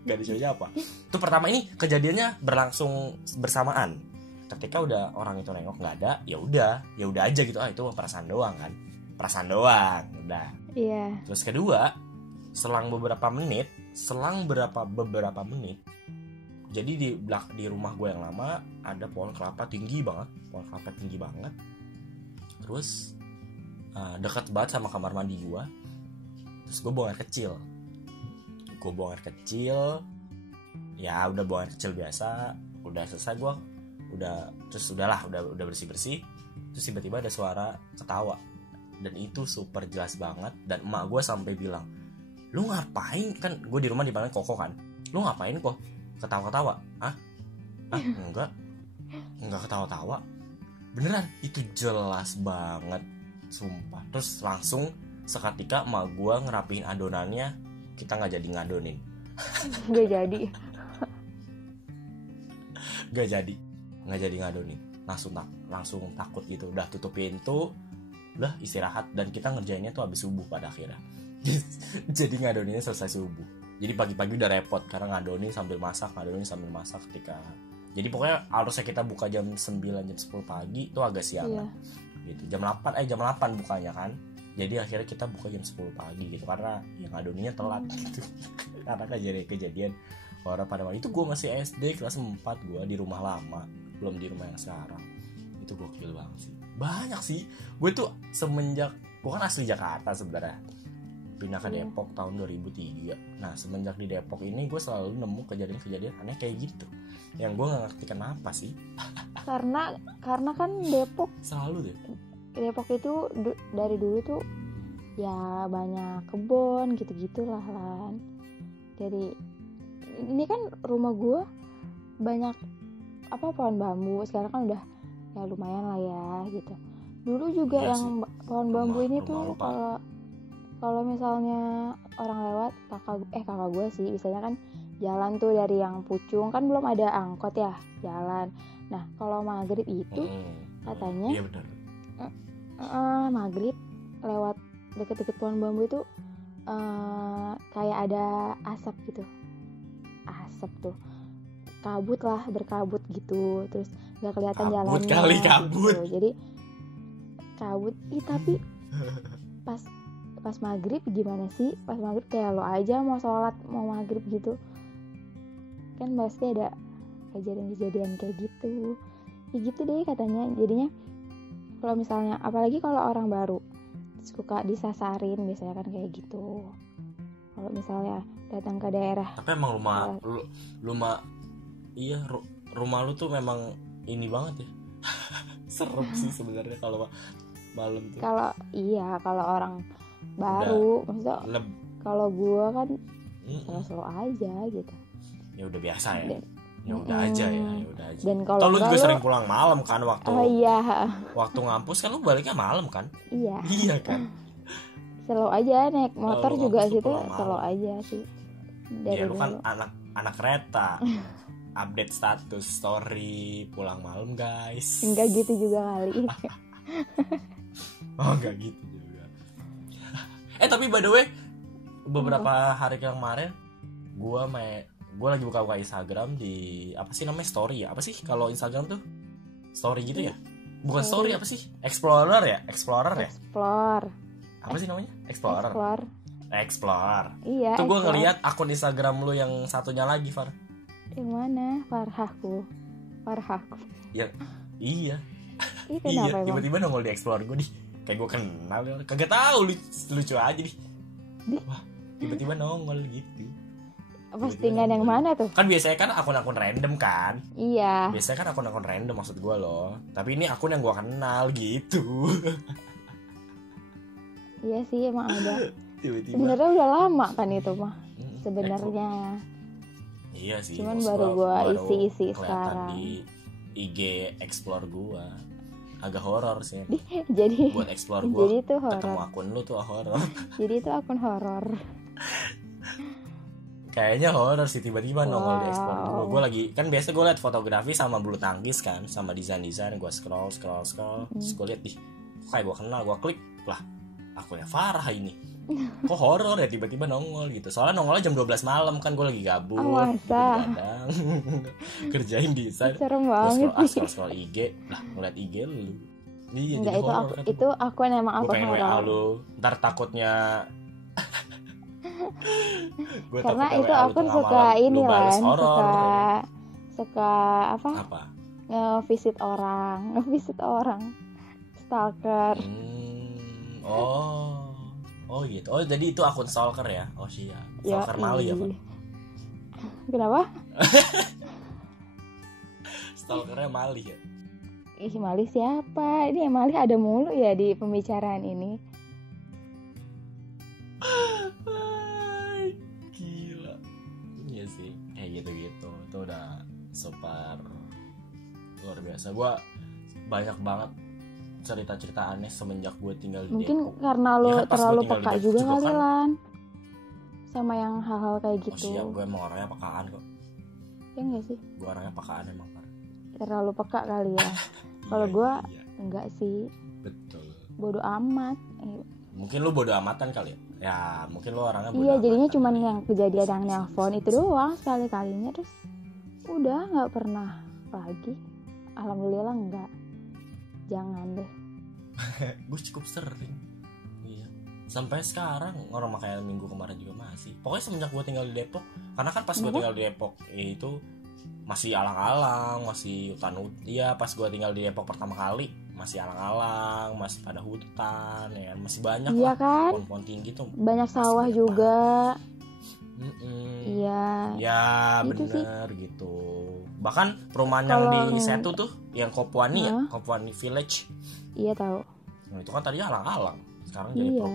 Nggak ada siapa-siapa. Itu pertama, ini kejadiannya berlangsung bersamaan. Ketika udah orang itu nengok nggak ada, ya udah aja gitu. Itu perasaan doang kan. Perasaan doang, udah. Iya. Terus kedua, selang beberapa menit, jadi di rumah gue yang lama ada pohon kelapa tinggi banget. Terus dekat banget sama kamar mandi gue. Terus gue buang air kecil. Ya udah buang air kecil biasa. Udah selesai gue, udah bersih. Terus tiba-tiba ada suara ketawa. Dan itu super jelas banget. Dan emak gue sampai bilang, lu ngapain? Kan gue di rumah dipanggil Koko kan. Lu ngapain kok ketawa-ketawa? Hah? Enggak ketawa-tawa. Beneran, itu jelas banget, sumpah. Terus langsung seketika emak gue ngerapihin adonannya. Kita gak jadi ngadonin. Gak jadi ngadonin. Langsung takut gitu. Udah tutup pintu, lah istirahat, dan kita ngerjainnya tuh habis subuh pada akhirnya. Jadi ngadoninnya selesai subuh. Jadi pagi-pagi udah repot karena ngadonin sambil masak ketika. Jadi pokoknya harusnya kita buka jam 9 jam 10 pagi itu agak siang gitu. Jam 8 bukanya kan. Jadi akhirnya kita buka jam 10 pagi gitu karena yang ngadoninnya telat gitu. Karena kejadian orang pada waktu itu gue masih SD kelas 4, gue di rumah lama, belum di rumah yang sekarang. Itu gokil banget sih. Banyak sih. Gue tuh semenjak, gue kan asli Jakarta sebenarnya, pindah ke Depok tahun 2003. Nah semenjak di Depok ini gue selalu nemu kejadian-kejadian aneh kayak gitu, yang gue nggak ngerti kenapa sih. Karena kan Depok selalu deh. Depok itu dari dulu tuh ya banyak kebun gitu-gitulah kan. Jadi ini kan rumah gue banyak pohon bambu. Sekarang kan udah ya lumayan lah ya gitu. Dulu juga ya yang pohon bambu ini tuh kalau misalnya orang lewat, kakak gue sih misalnya kan jalan tuh dari yang Pucung, kan belum ada angkot ya, jalan. Nah kalau maghrib itu katanya maghrib lewat deket-deket pohon bambu itu kayak ada asap tuh, berkabut gitu, terus nggak kelihatan jalannya kabut. gitu. Jadi kabut, tapi pas maghrib gimana sih? Pas maghrib kayak lo aja mau sholat mau maghrib gitu kan pasti ada kejadian-kejadian kayak gitu deh katanya. Jadinya kalau misalnya apalagi kalau orang baru suka disasarin biasanya kan kayak gitu kalau misalnya datang ke daerah. Tapi emang rumah lu tuh memang ini banget ya. Serem sih sebenarnya kalau malam tuh. Kalau orang baru maksudnya kalau gue kan slow aja gitu. Ya udah biasa ya. Ya udah aja. Dan kalau lu juga sering pulang malam kan waktu iya. Waktu ngampus kan lu baliknya malam kan? Iya kan? Slow aja naik motor juga situ slow malam. aja sih. Ya lu kan anak kereta. Update status story pulang malam guys. Enggak gitu juga kali. Oh enggak gitu juga. Tapi by the way beberapa hari kemarin gue lagi buka Instagram di apa sih namanya story ya? Apa sih kalau Instagram tuh story gitu ya? Bukan story apa sih? Explorer ya? Apa sih namanya? Explore. Iya. Tuh gue ngelihat akun Instagram lu yang satunya lagi, Far. Yang mana? Farhaku. Ya, iya. Iya. Tiba-tiba nongol di Explore gue nih. Kayak gue kenal, kagak tahu lucu aja nih. Wah, tiba-tiba nongol gitu. Postingan yang mana tuh? Kan biasanya kan akun-akun random kan? Iya. Biasanya kan akun-akun random maksud gue loh. Tapi ini akun yang gue kenal gitu. Iya sih emang ada. Tiba-tiba. Sebenarnya udah lama kan itu mah. Sebenarnya. Iya sih. Cuman baru gue isi sekarang. Di IG explore gue agak horor sih. Jadi buat explore gue. Jadi itu horor. Ketemu akun lu tuh horor. Jadi itu akun horor. Kayaknya horor sih tiba-tiba nongol di explore gue. Gue lagi kan biasa gue liat fotografi sama bulu tangkis kan, sama desain gue scroll. Terus gue liat kayak gue kenal, gue klik lah akunnya Farah ini. Kok horor ya tiba-tiba nongol gitu. Soalnya nongolnya jam 12 malam kan gue lagi gabut. Kadang kerjain desain. Serem banget. Scroll IG, lah ngeliat IG lu. Iya, enggak itu akun emang akun horor. WA lu. Ntar takutnya karena itu akun suka ini lah, suka apa? Nge-visit orang, stalker. Oh gitu. Oh jadi itu akun stalker ya? Oh siap. Stalker Mali ya Pak? Kenapa? Stalkernya Mali ya? Ih Mali siapa? Ini Mali ada mulu ya di pembicaraan ini. Gila. Iya sih. Kayak gitu-gitu. Itu udah super luar biasa. Gue banyak banget cerita-cerita aneh semenjak gue tinggal di mungkin Depok. Karena lo ya, terlalu peka juga kali kan, Lan sama yang hal-hal kayak gitu. Oh siap, gue emang orangnya pekaan kok. Ya enggak sih? Gue orangnya pekaan emang. Terlalu peka kali ya. Kalau gue enggak sih. Betul. Bodoh amat. Mungkin lu bodoh amatan kali ya. Ya mungkin lu orangnya bodoh. Iya jadinya cuman yang kejadian yang nelpon itu doang sekali-kalinya, terus udah nggak pernah lagi. Alhamdulillah enggak. Jangan deh. Gue cukup sering. Iya. Sampai sekarang orang makanya minggu kemarin juga masih. Pokoknya semenjak gue tinggal di Depok, karena kan pas gue tinggal di Depok itu masih alang-alang, masih hutan. Iya, pas gue tinggal di Depok pertama kali masih alang-alang, masih pada hutan, ya masih banyak iya lah kan? pohon-pohon tinggi tuh. Banyak sawah juga. Iya. Ya bener gitu. Bahkan perumahan yang di Setu tuh, yang Kopuani ya, Kopuani Village. Iya tahu. Nah, itu kan tadinya alang-alang, sekarang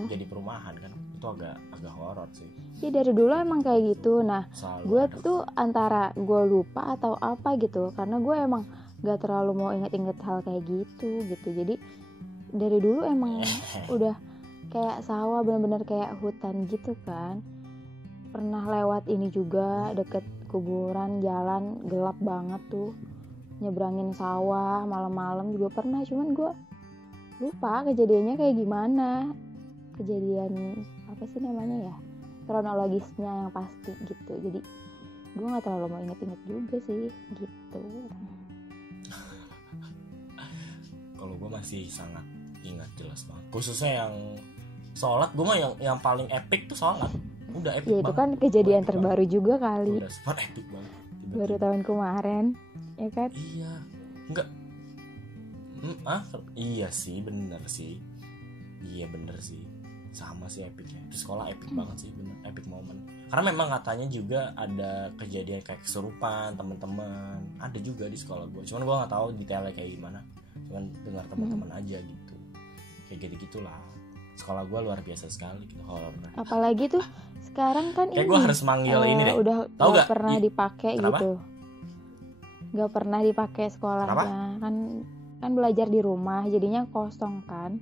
jadi perumahan kan. Itu agak horor sih. Iya dari dulu emang kayak gitu. Nah, gue tuh kok. antara gue lupa atau apa gitu, karena gue emang gak terlalu mau inget-inget hal kayak gitu. Jadi dari dulu emang udah kayak sawah, bener-bener kayak hutan gitu kan. Pernah lewat ini juga deket kuburan, jalan gelap banget tuh, nyebrangin sawah malam-malam juga pernah, cuman gue lupa kejadiannya kayak gimana, kejadian apa sih namanya ya, kronologisnya yang pasti gitu. Jadi gue nggak terlalu mau inget-inget juga sih gitu. Kalau gue masih sangat Ingat jelas banget. Khususnya yang sholat, gue mah yang paling epic tuh sholat. Udah epic Ya itu banget. kan kejadian Epic terbaru banget. juga kali. Udah super epic banget. Tiba-tiba. Baru tahun kemarin, ya kan? Iya. Enggak. Iya sih, bener sih. Iya bener sih. Sama sih epicnya. Di sekolah epic banget sih, bener. Epic moment. Karena memang katanya juga ada kejadian kayak kesurupan teman-teman. Ada juga di sekolah gue. Cuman gue nggak tahu detailnya kayak gimana. Cuman dengar teman-teman aja gitu. Kayak gitu-gitulah. Sekolah gue luar biasa sekali gitu horornya. Apalagi tuh sekarang kan Kayak ini gue harus manggil ini deh. udah Tahu gak gak? pernah dipakai Kenapa? gitu. Gak pernah dipakai sekolahnya. Kan belajar di rumah jadinya kosong kan.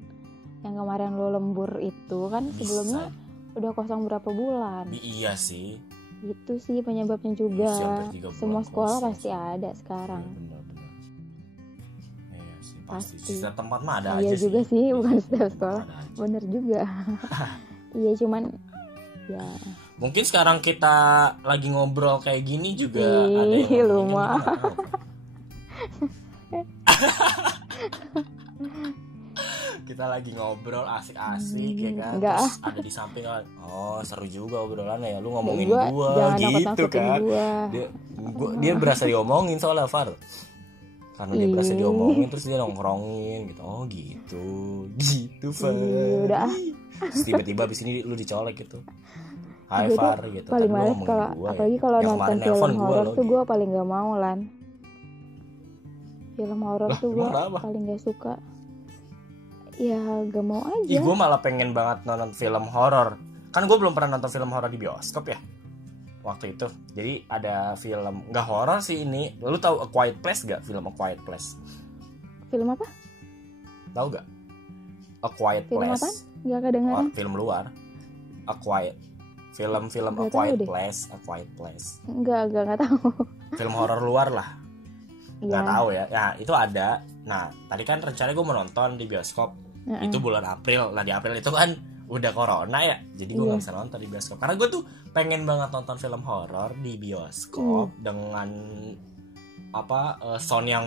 Yang kemarin lo lembur itu kan Bisa. sebelumnya udah kosong berapa bulan. Iya sih. Itu sih penyebabnya juga. Iya, hampir 3 bulan Semua sekolah kosong. pasti ada sekarang. Bener-bener. Iya sih Pasti. pasti. Setiap tempat mah ada Iya aja juga sih, Iya, bukan setiap sekolah. ada aja. Bener juga. Iya cuman ya Mungkin sekarang kita lagi ngobrol kayak gini juga Ih, ada yang lu ngomongin, mah. kita nggak tahu, kan. Kita lagi ngobrol asik-asik ya kan. Enggak. Terus ada di samping kan, oh seru juga obrolannya ya, lu ngomongin gua gua jangan gitu nakut-nakutin kan. gua. Dia berasa diomongin soalnya Far. Karena dia berasa Ih. diomongin terus dia nongkrongin gitu. Oh gitu Far. Udah. Terus tiba-tiba abis ini lu dicolek gitu. Hai Gua tuh Far gitu. paling Tadi lu males ngomongin kalau gua, apalagi ya. kalau Yang nonton kemarin nelpon film gua horor lo, tuh gitu. gue paling gak mau Lan. Film horor Lah, tuh gue emang kenapa? paling gak suka. Ya gak mau aja. Ih, gue malah pengen banget nonton film horor. Kan gue belum pernah nonton film horor di bioskop ya waktu itu. Jadi ada film nggak horor sih ini. Lu tahu A Quiet Place gak? Film A Quiet Place. Film apa? Tahu gak? A Quiet Film Place. apaan? Gak kedengeran. Film luar. A Quiet. Film A Nggak tahu Quiet deh. Place. A Quiet Place. Gak tahu. Film horor luar lah. Nggak Iya. tahu ya. Nah itu ada. Nah tadi kan rencananya gue mau nonton di bioskop. Itu bulan April. Nah di April itu kan udah corona ya. Jadi gue nggak bisa nonton di bioskop. Karena gue tuh pengen banget nonton film horor di bioskop dengan sound yang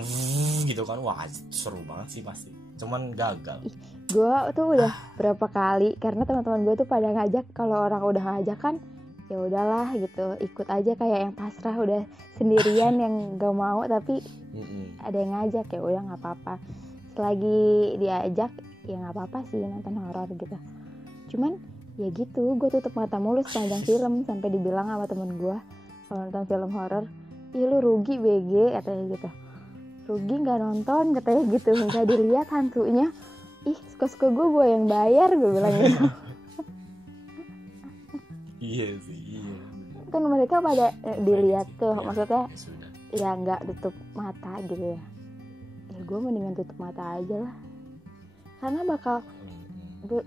gitu kan. Wah seru banget sih pasti. Cuman gagal. Gue tuh udah berapa kali karena teman-teman gue tuh pada ngajak. Kalau orang udah ngajak kan ya udahlah gitu, ikut aja kayak yang pasrah udah sendirian yang gak mau tapi ada yang ngajak ya udah nggak apa-apa. Selagi diajak ya nggak apa-apa sih nonton horor gitu. Cuman ya gitu, gue tutup mata mulu sepanjang film sampai dibilang sama temen gue kalau nonton film horor, ih lu rugi BG katanya gitu. Rugi nggak nonton katanya gitu, nggak dilihat hantunya. Ih suka-suka gue yang bayar, gue bilang gitu. Iya sih. Iya. Kan mereka pada dilihat tuh, Ya, maksudnya ya sudah. ya nggak tutup mata gitu ya. Ya gue mendingan tutup mata aja lah. Karena bakal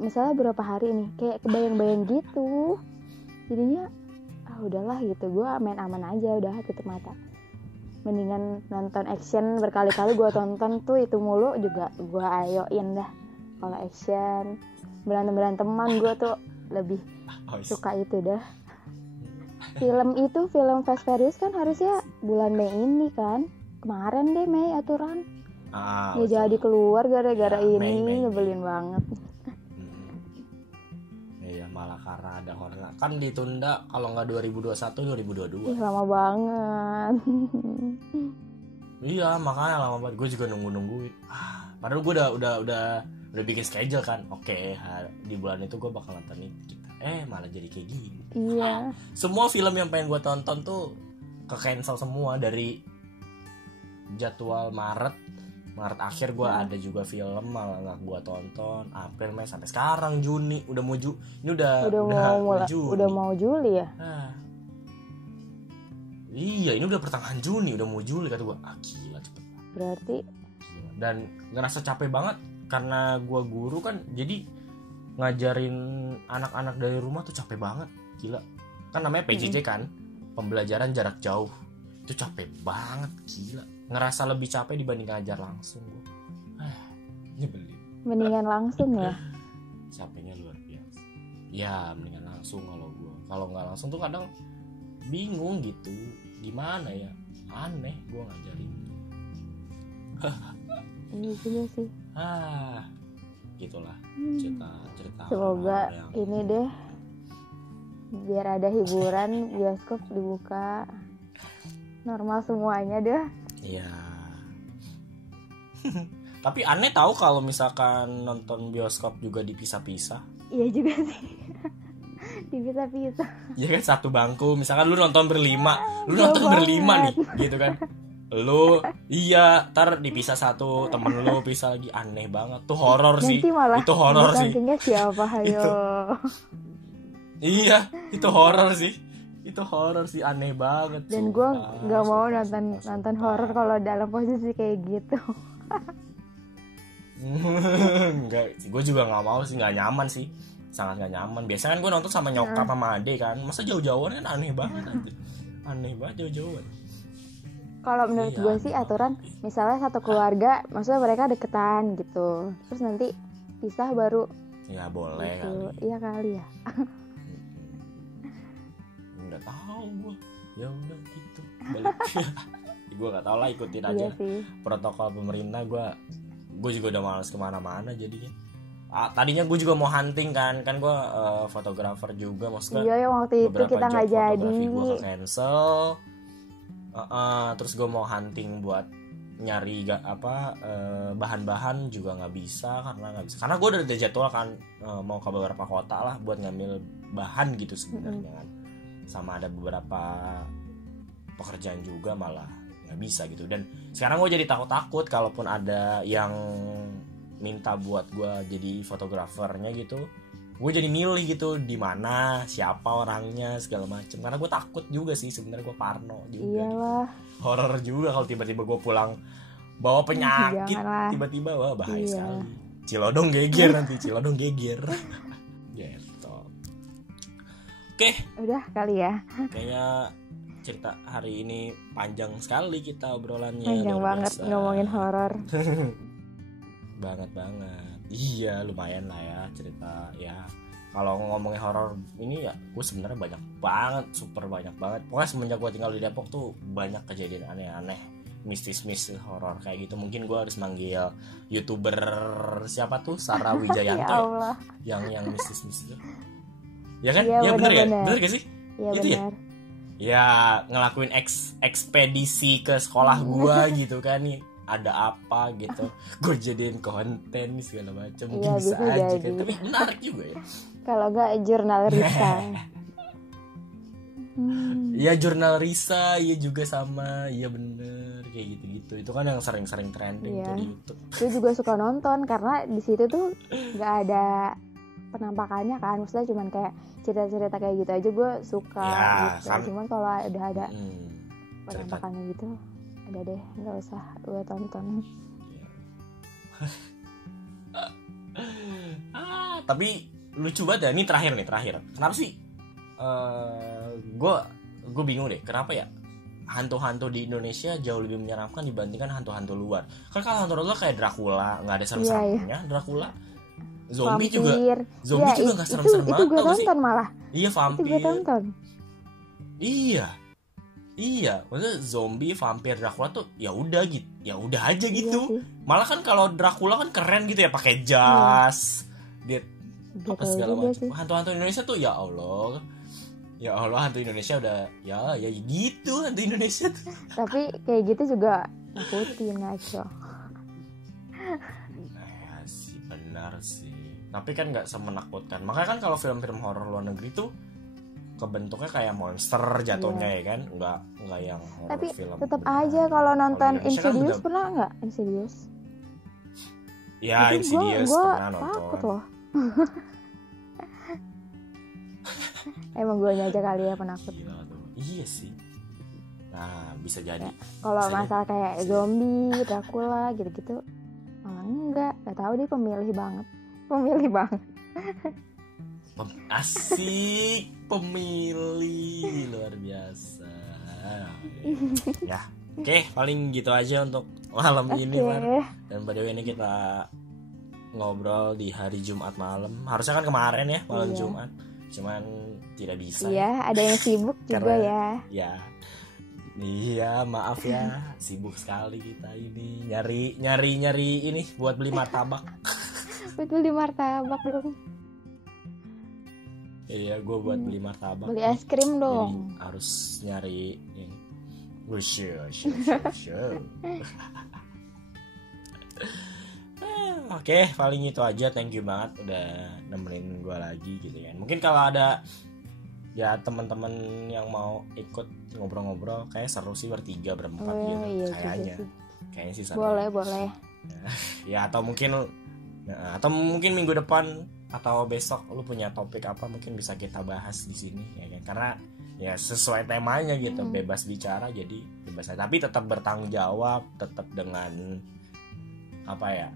misalnya berapa hari nih kayak kebayang-bayang gitu. Jadinya udahlah gitu, gue aman aja udah tutup mata. Mendingan nonton action berkali-kali gue tonton tuh itu mulu juga gue ayoin dah. Kalau action berantem-beranteman gue tuh lebih suka itu dah. Film Fast Furious kan harusnya bulan Mei ini kan. Kemarin deh Mei aturan. Ya jadi keluar gara-gara Ya, ini Mei. nyebelin banget. Iya malah karena ada corona kan ditunda kalau nggak 2021 2022. Ih lama banget. Iya makanya lama banget. Gue juga nungguin. Padahal gue udah bikin schedule kan. Oke, di bulan itu gue bakal nonton itu. Malah jadi kayak gini. Iya. Semua film yang pengen gue tonton tuh ke cancel semua dari jadwal Maret akhir gue ada juga film malah nggak gue tonton. April Mei sampai sekarang Juni udah mau ini udah Juni. mau Juli ya. Iya ini udah pertengahan Juni udah mau Juli kata gue. Gila cepet. Berarti Gila. Dan ngerasa capek banget karena gue guru kan jadi ngajarin anak-anak dari rumah tuh capek banget. Gila kan namanya PJJ kan, pembelajaran jarak jauh. Itu capek banget, gila. Ngerasa lebih capek dibanding ngajar langsung gue. Nyebelin. mendingan langsung ya. Capeknya luar biasa. Ya mendingan langsung kalau gue. Kalau nggak langsung tuh kadang bingung gitu. Gimana ya? Aneh gue ngajarin. Iya juga sih. gitulah cerita Semoga yang... ini deh biar ada hiburan, bioskop dibuka normal semuanya deh. Iya. Tapi aneh tahu kalau misalkan nonton bioskop juga dipisah-pisah. Iya juga sih. Dipisah-pisah. Ya kan satu bangku, misalkan lu nonton berlima nih, gitu kan. Lu iya, ntar dipisah satu, temen lu pisah lagi, aneh banget. Tuh horor sih. Itu horor sih. Siapa hayo? Iya, itu horor sih. Itu horor sih, aneh banget. Dan gue nggak mau nonton horor kalau dalam posisi kayak gitu. Enggak, gue juga nggak mau sih, nggak nyaman sih, sangat nggak nyaman. Biasanya kan gue nonton sama nyokap sama ade kan, masa jauh-jauhan kan aneh banget aja. Aneh banget jauh-jauhan. Kalau menurut gue sih aturan, misalnya satu keluarga, maksudnya mereka deketan gitu, terus nanti pisah baru. Ya boleh gitu. kali. Iya kali ya. Nggak tahu gue, ya udah gitu. Balik. Gue nggak tahu lah, ikutin aja protokol pemerintah. Gue juga udah malas kemana-mana jadinya. Tadinya gue juga mau hunting kan gue fotografer juga, maksudnya. Iya, waktu itu kita nggak jadi. Gue cancel. Terus gue mau hunting buat nyari bahan-bahan juga nggak bisa karena gue udah ada jadwal kan, mau ke beberapa kota lah buat ngambil bahan gitu sebenarnya kan. Sama ada beberapa pekerjaan juga malah nggak bisa gitu. Dan sekarang gue jadi takut kalaupun ada yang minta buat gue jadi fotografernya gitu, gue jadi milih gitu di mana, siapa orangnya, segala macem. Karena gue takut juga sih sebenarnya, gue parno juga. Iyalah. Horor juga kalau tiba-tiba gue pulang bawa penyakit, tiba-tiba wah bahaya sekali. Cilodong geger nanti, Cilodong geger. Gitu. Oke. Udah kali ya. Kayaknya cerita hari ini panjang sekali kita obrolannya. Panjang banget ngomongin horor. banget. Iya, lumayan lah ya cerita ya. Kalau ngomongin horor ini ya, gue sebenarnya banyak banget, super banyak banget. Pokoknya semenjak gue tinggal di Depok tuh banyak kejadian aneh-aneh, mistis-mistis horor kayak gitu. Mungkin gue harus manggil YouTuber siapa tuh, Sarah Wijayanto ya? yang mistis-mistis itu. Ya kan? Ya bener ya? Bener gak sih? Iya itu bener. Ya ngelakuin ekspedisi ke sekolah gue gitu kan nih. Ada apa gitu, gue jadiin konten segala macam. Iya, bisa aja jadi. Kan, tapi menarik juga ya. Kalau nggak jurnal Risa. Iya jurnal Risa, iya juga sama, iya bener kayak gitu-gitu. Itu kan yang sering-sering trending tuh di YouTube. Gue juga suka nonton karena di situ tuh nggak ada penampakannya kan, maksudnya cuman kayak cerita-cerita kayak gitu aja gue suka gitu. Kan. Cuman kalau udah ada penampakannya gitu, ada deh, nggak usah gue tonton. Tapi lucu banget ya. Ini terakhir. Kenapa sih? Gue bingung deh. Kenapa ya hantu-hantu di Indonesia jauh lebih menyeramkan dibandingkan hantu-hantu luar? Kan kalau hantu luar kayak Dracula, nggak ada serem-seremnya. Dracula, zombie vampir. juga nggak serem-serem banget. Itu gue tonton malah. Iya vampir. Itu gue tonton. Iya, maksudnya zombie, vampir, Dracula tuh ya udah aja gitu. Malah kan kalau Dracula kan keren gitu ya, pakai jas, dia apa segala macam. Hantu-hantu Indonesia tuh ya Allah hantu Indonesia udah ya gitu hantu Indonesia tuh. Tapi kayak gitu juga nakutin ngaco. Sih benar sih. Tapi kan nggak semenakutkan. Makanya kan kalau film-film horor luar negeri tuh kebentuknya kayak monster jatuhnya ya kan, nggak yang horror. Tapi film tetap aja kalau nonton Insidious kan pernah nggak Insidious? Ya Insidious pernah nonton. Takut loh. Emang gue aja kali ya penakut. Iya sih. Nah bisa jadi. Ya, kalau masalah kayak zombie, Dracula gitu-gitu, malah enggak tahu deh, pemilih banget. Asik, pemilih luar biasa. Ya, oke, paling gitu aja untuk malam ini, Mar. Dan by the way ini kita ngobrol di hari Jumat malam. Harusnya kan kemarin ya malam Jumat, cuman tidak bisa. Iya, ada yang sibuk juga ya. Iya, maaf ya, sibuk sekali kita ini nyari ini buat beli martabak. Betul, di martabak dong. Iya, gue buat beli martabak. Beli es krim dong. Jadi harus nyari ini. Show. Oke, paling itu aja. Thank you banget udah nemenin gue lagi gitu kan. Mungkin kalau ada ya teman-teman yang mau ikut ngobrol-ngobrol, kayak seru sih bertiga berempat gitu. Iya, Kayaknya sih seru. Boleh. Ya atau mungkin minggu depan atau besok lu punya topik apa mungkin bisa kita bahas di sini ya kan, karena ya sesuai temanya gitu, bebas bicara, jadi bebas, tapi tetap bertanggung jawab, tetap dengan apa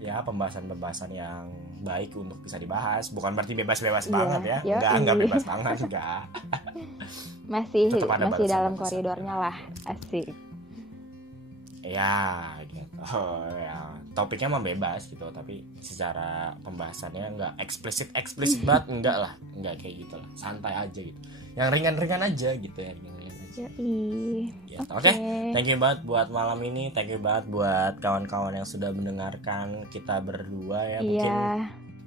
ya pembahasan yang baik untuk bisa dibahas, bukan berarti bebas-bebas banget ya, enggak bebas banget, enggak. masih dalam koridornya lah, asik. Ya gitu. Ya topiknya mah bebas gitu, tapi secara pembahasannya nggak eksplisit banget, enggak kayak gitu lah, santai aja gitu, yang ringan-ringan aja gitu ya, ringan-ringan aja. Gitu. Oke. Thank you banget buat malam ini, thank you banget buat kawan-kawan yang sudah mendengarkan kita berdua ya.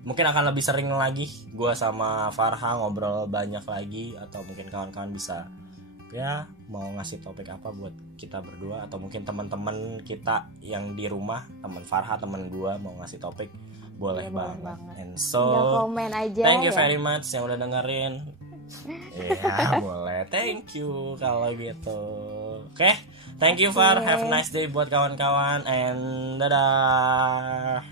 Mungkin akan lebih sering lagi gue sama Farha ngobrol banyak lagi, atau mungkin kawan-kawan bisa ya mau ngasih topik apa buat kita berdua, atau mungkin teman-teman kita yang di rumah, teman Farha, teman gue mau ngasih topik, boleh banget. And so komen aja, thank you very much yang udah dengerin. Ya boleh, thank you kalau gitu. Oke, thank you Far, have a nice day buat kawan-kawan, and dadah.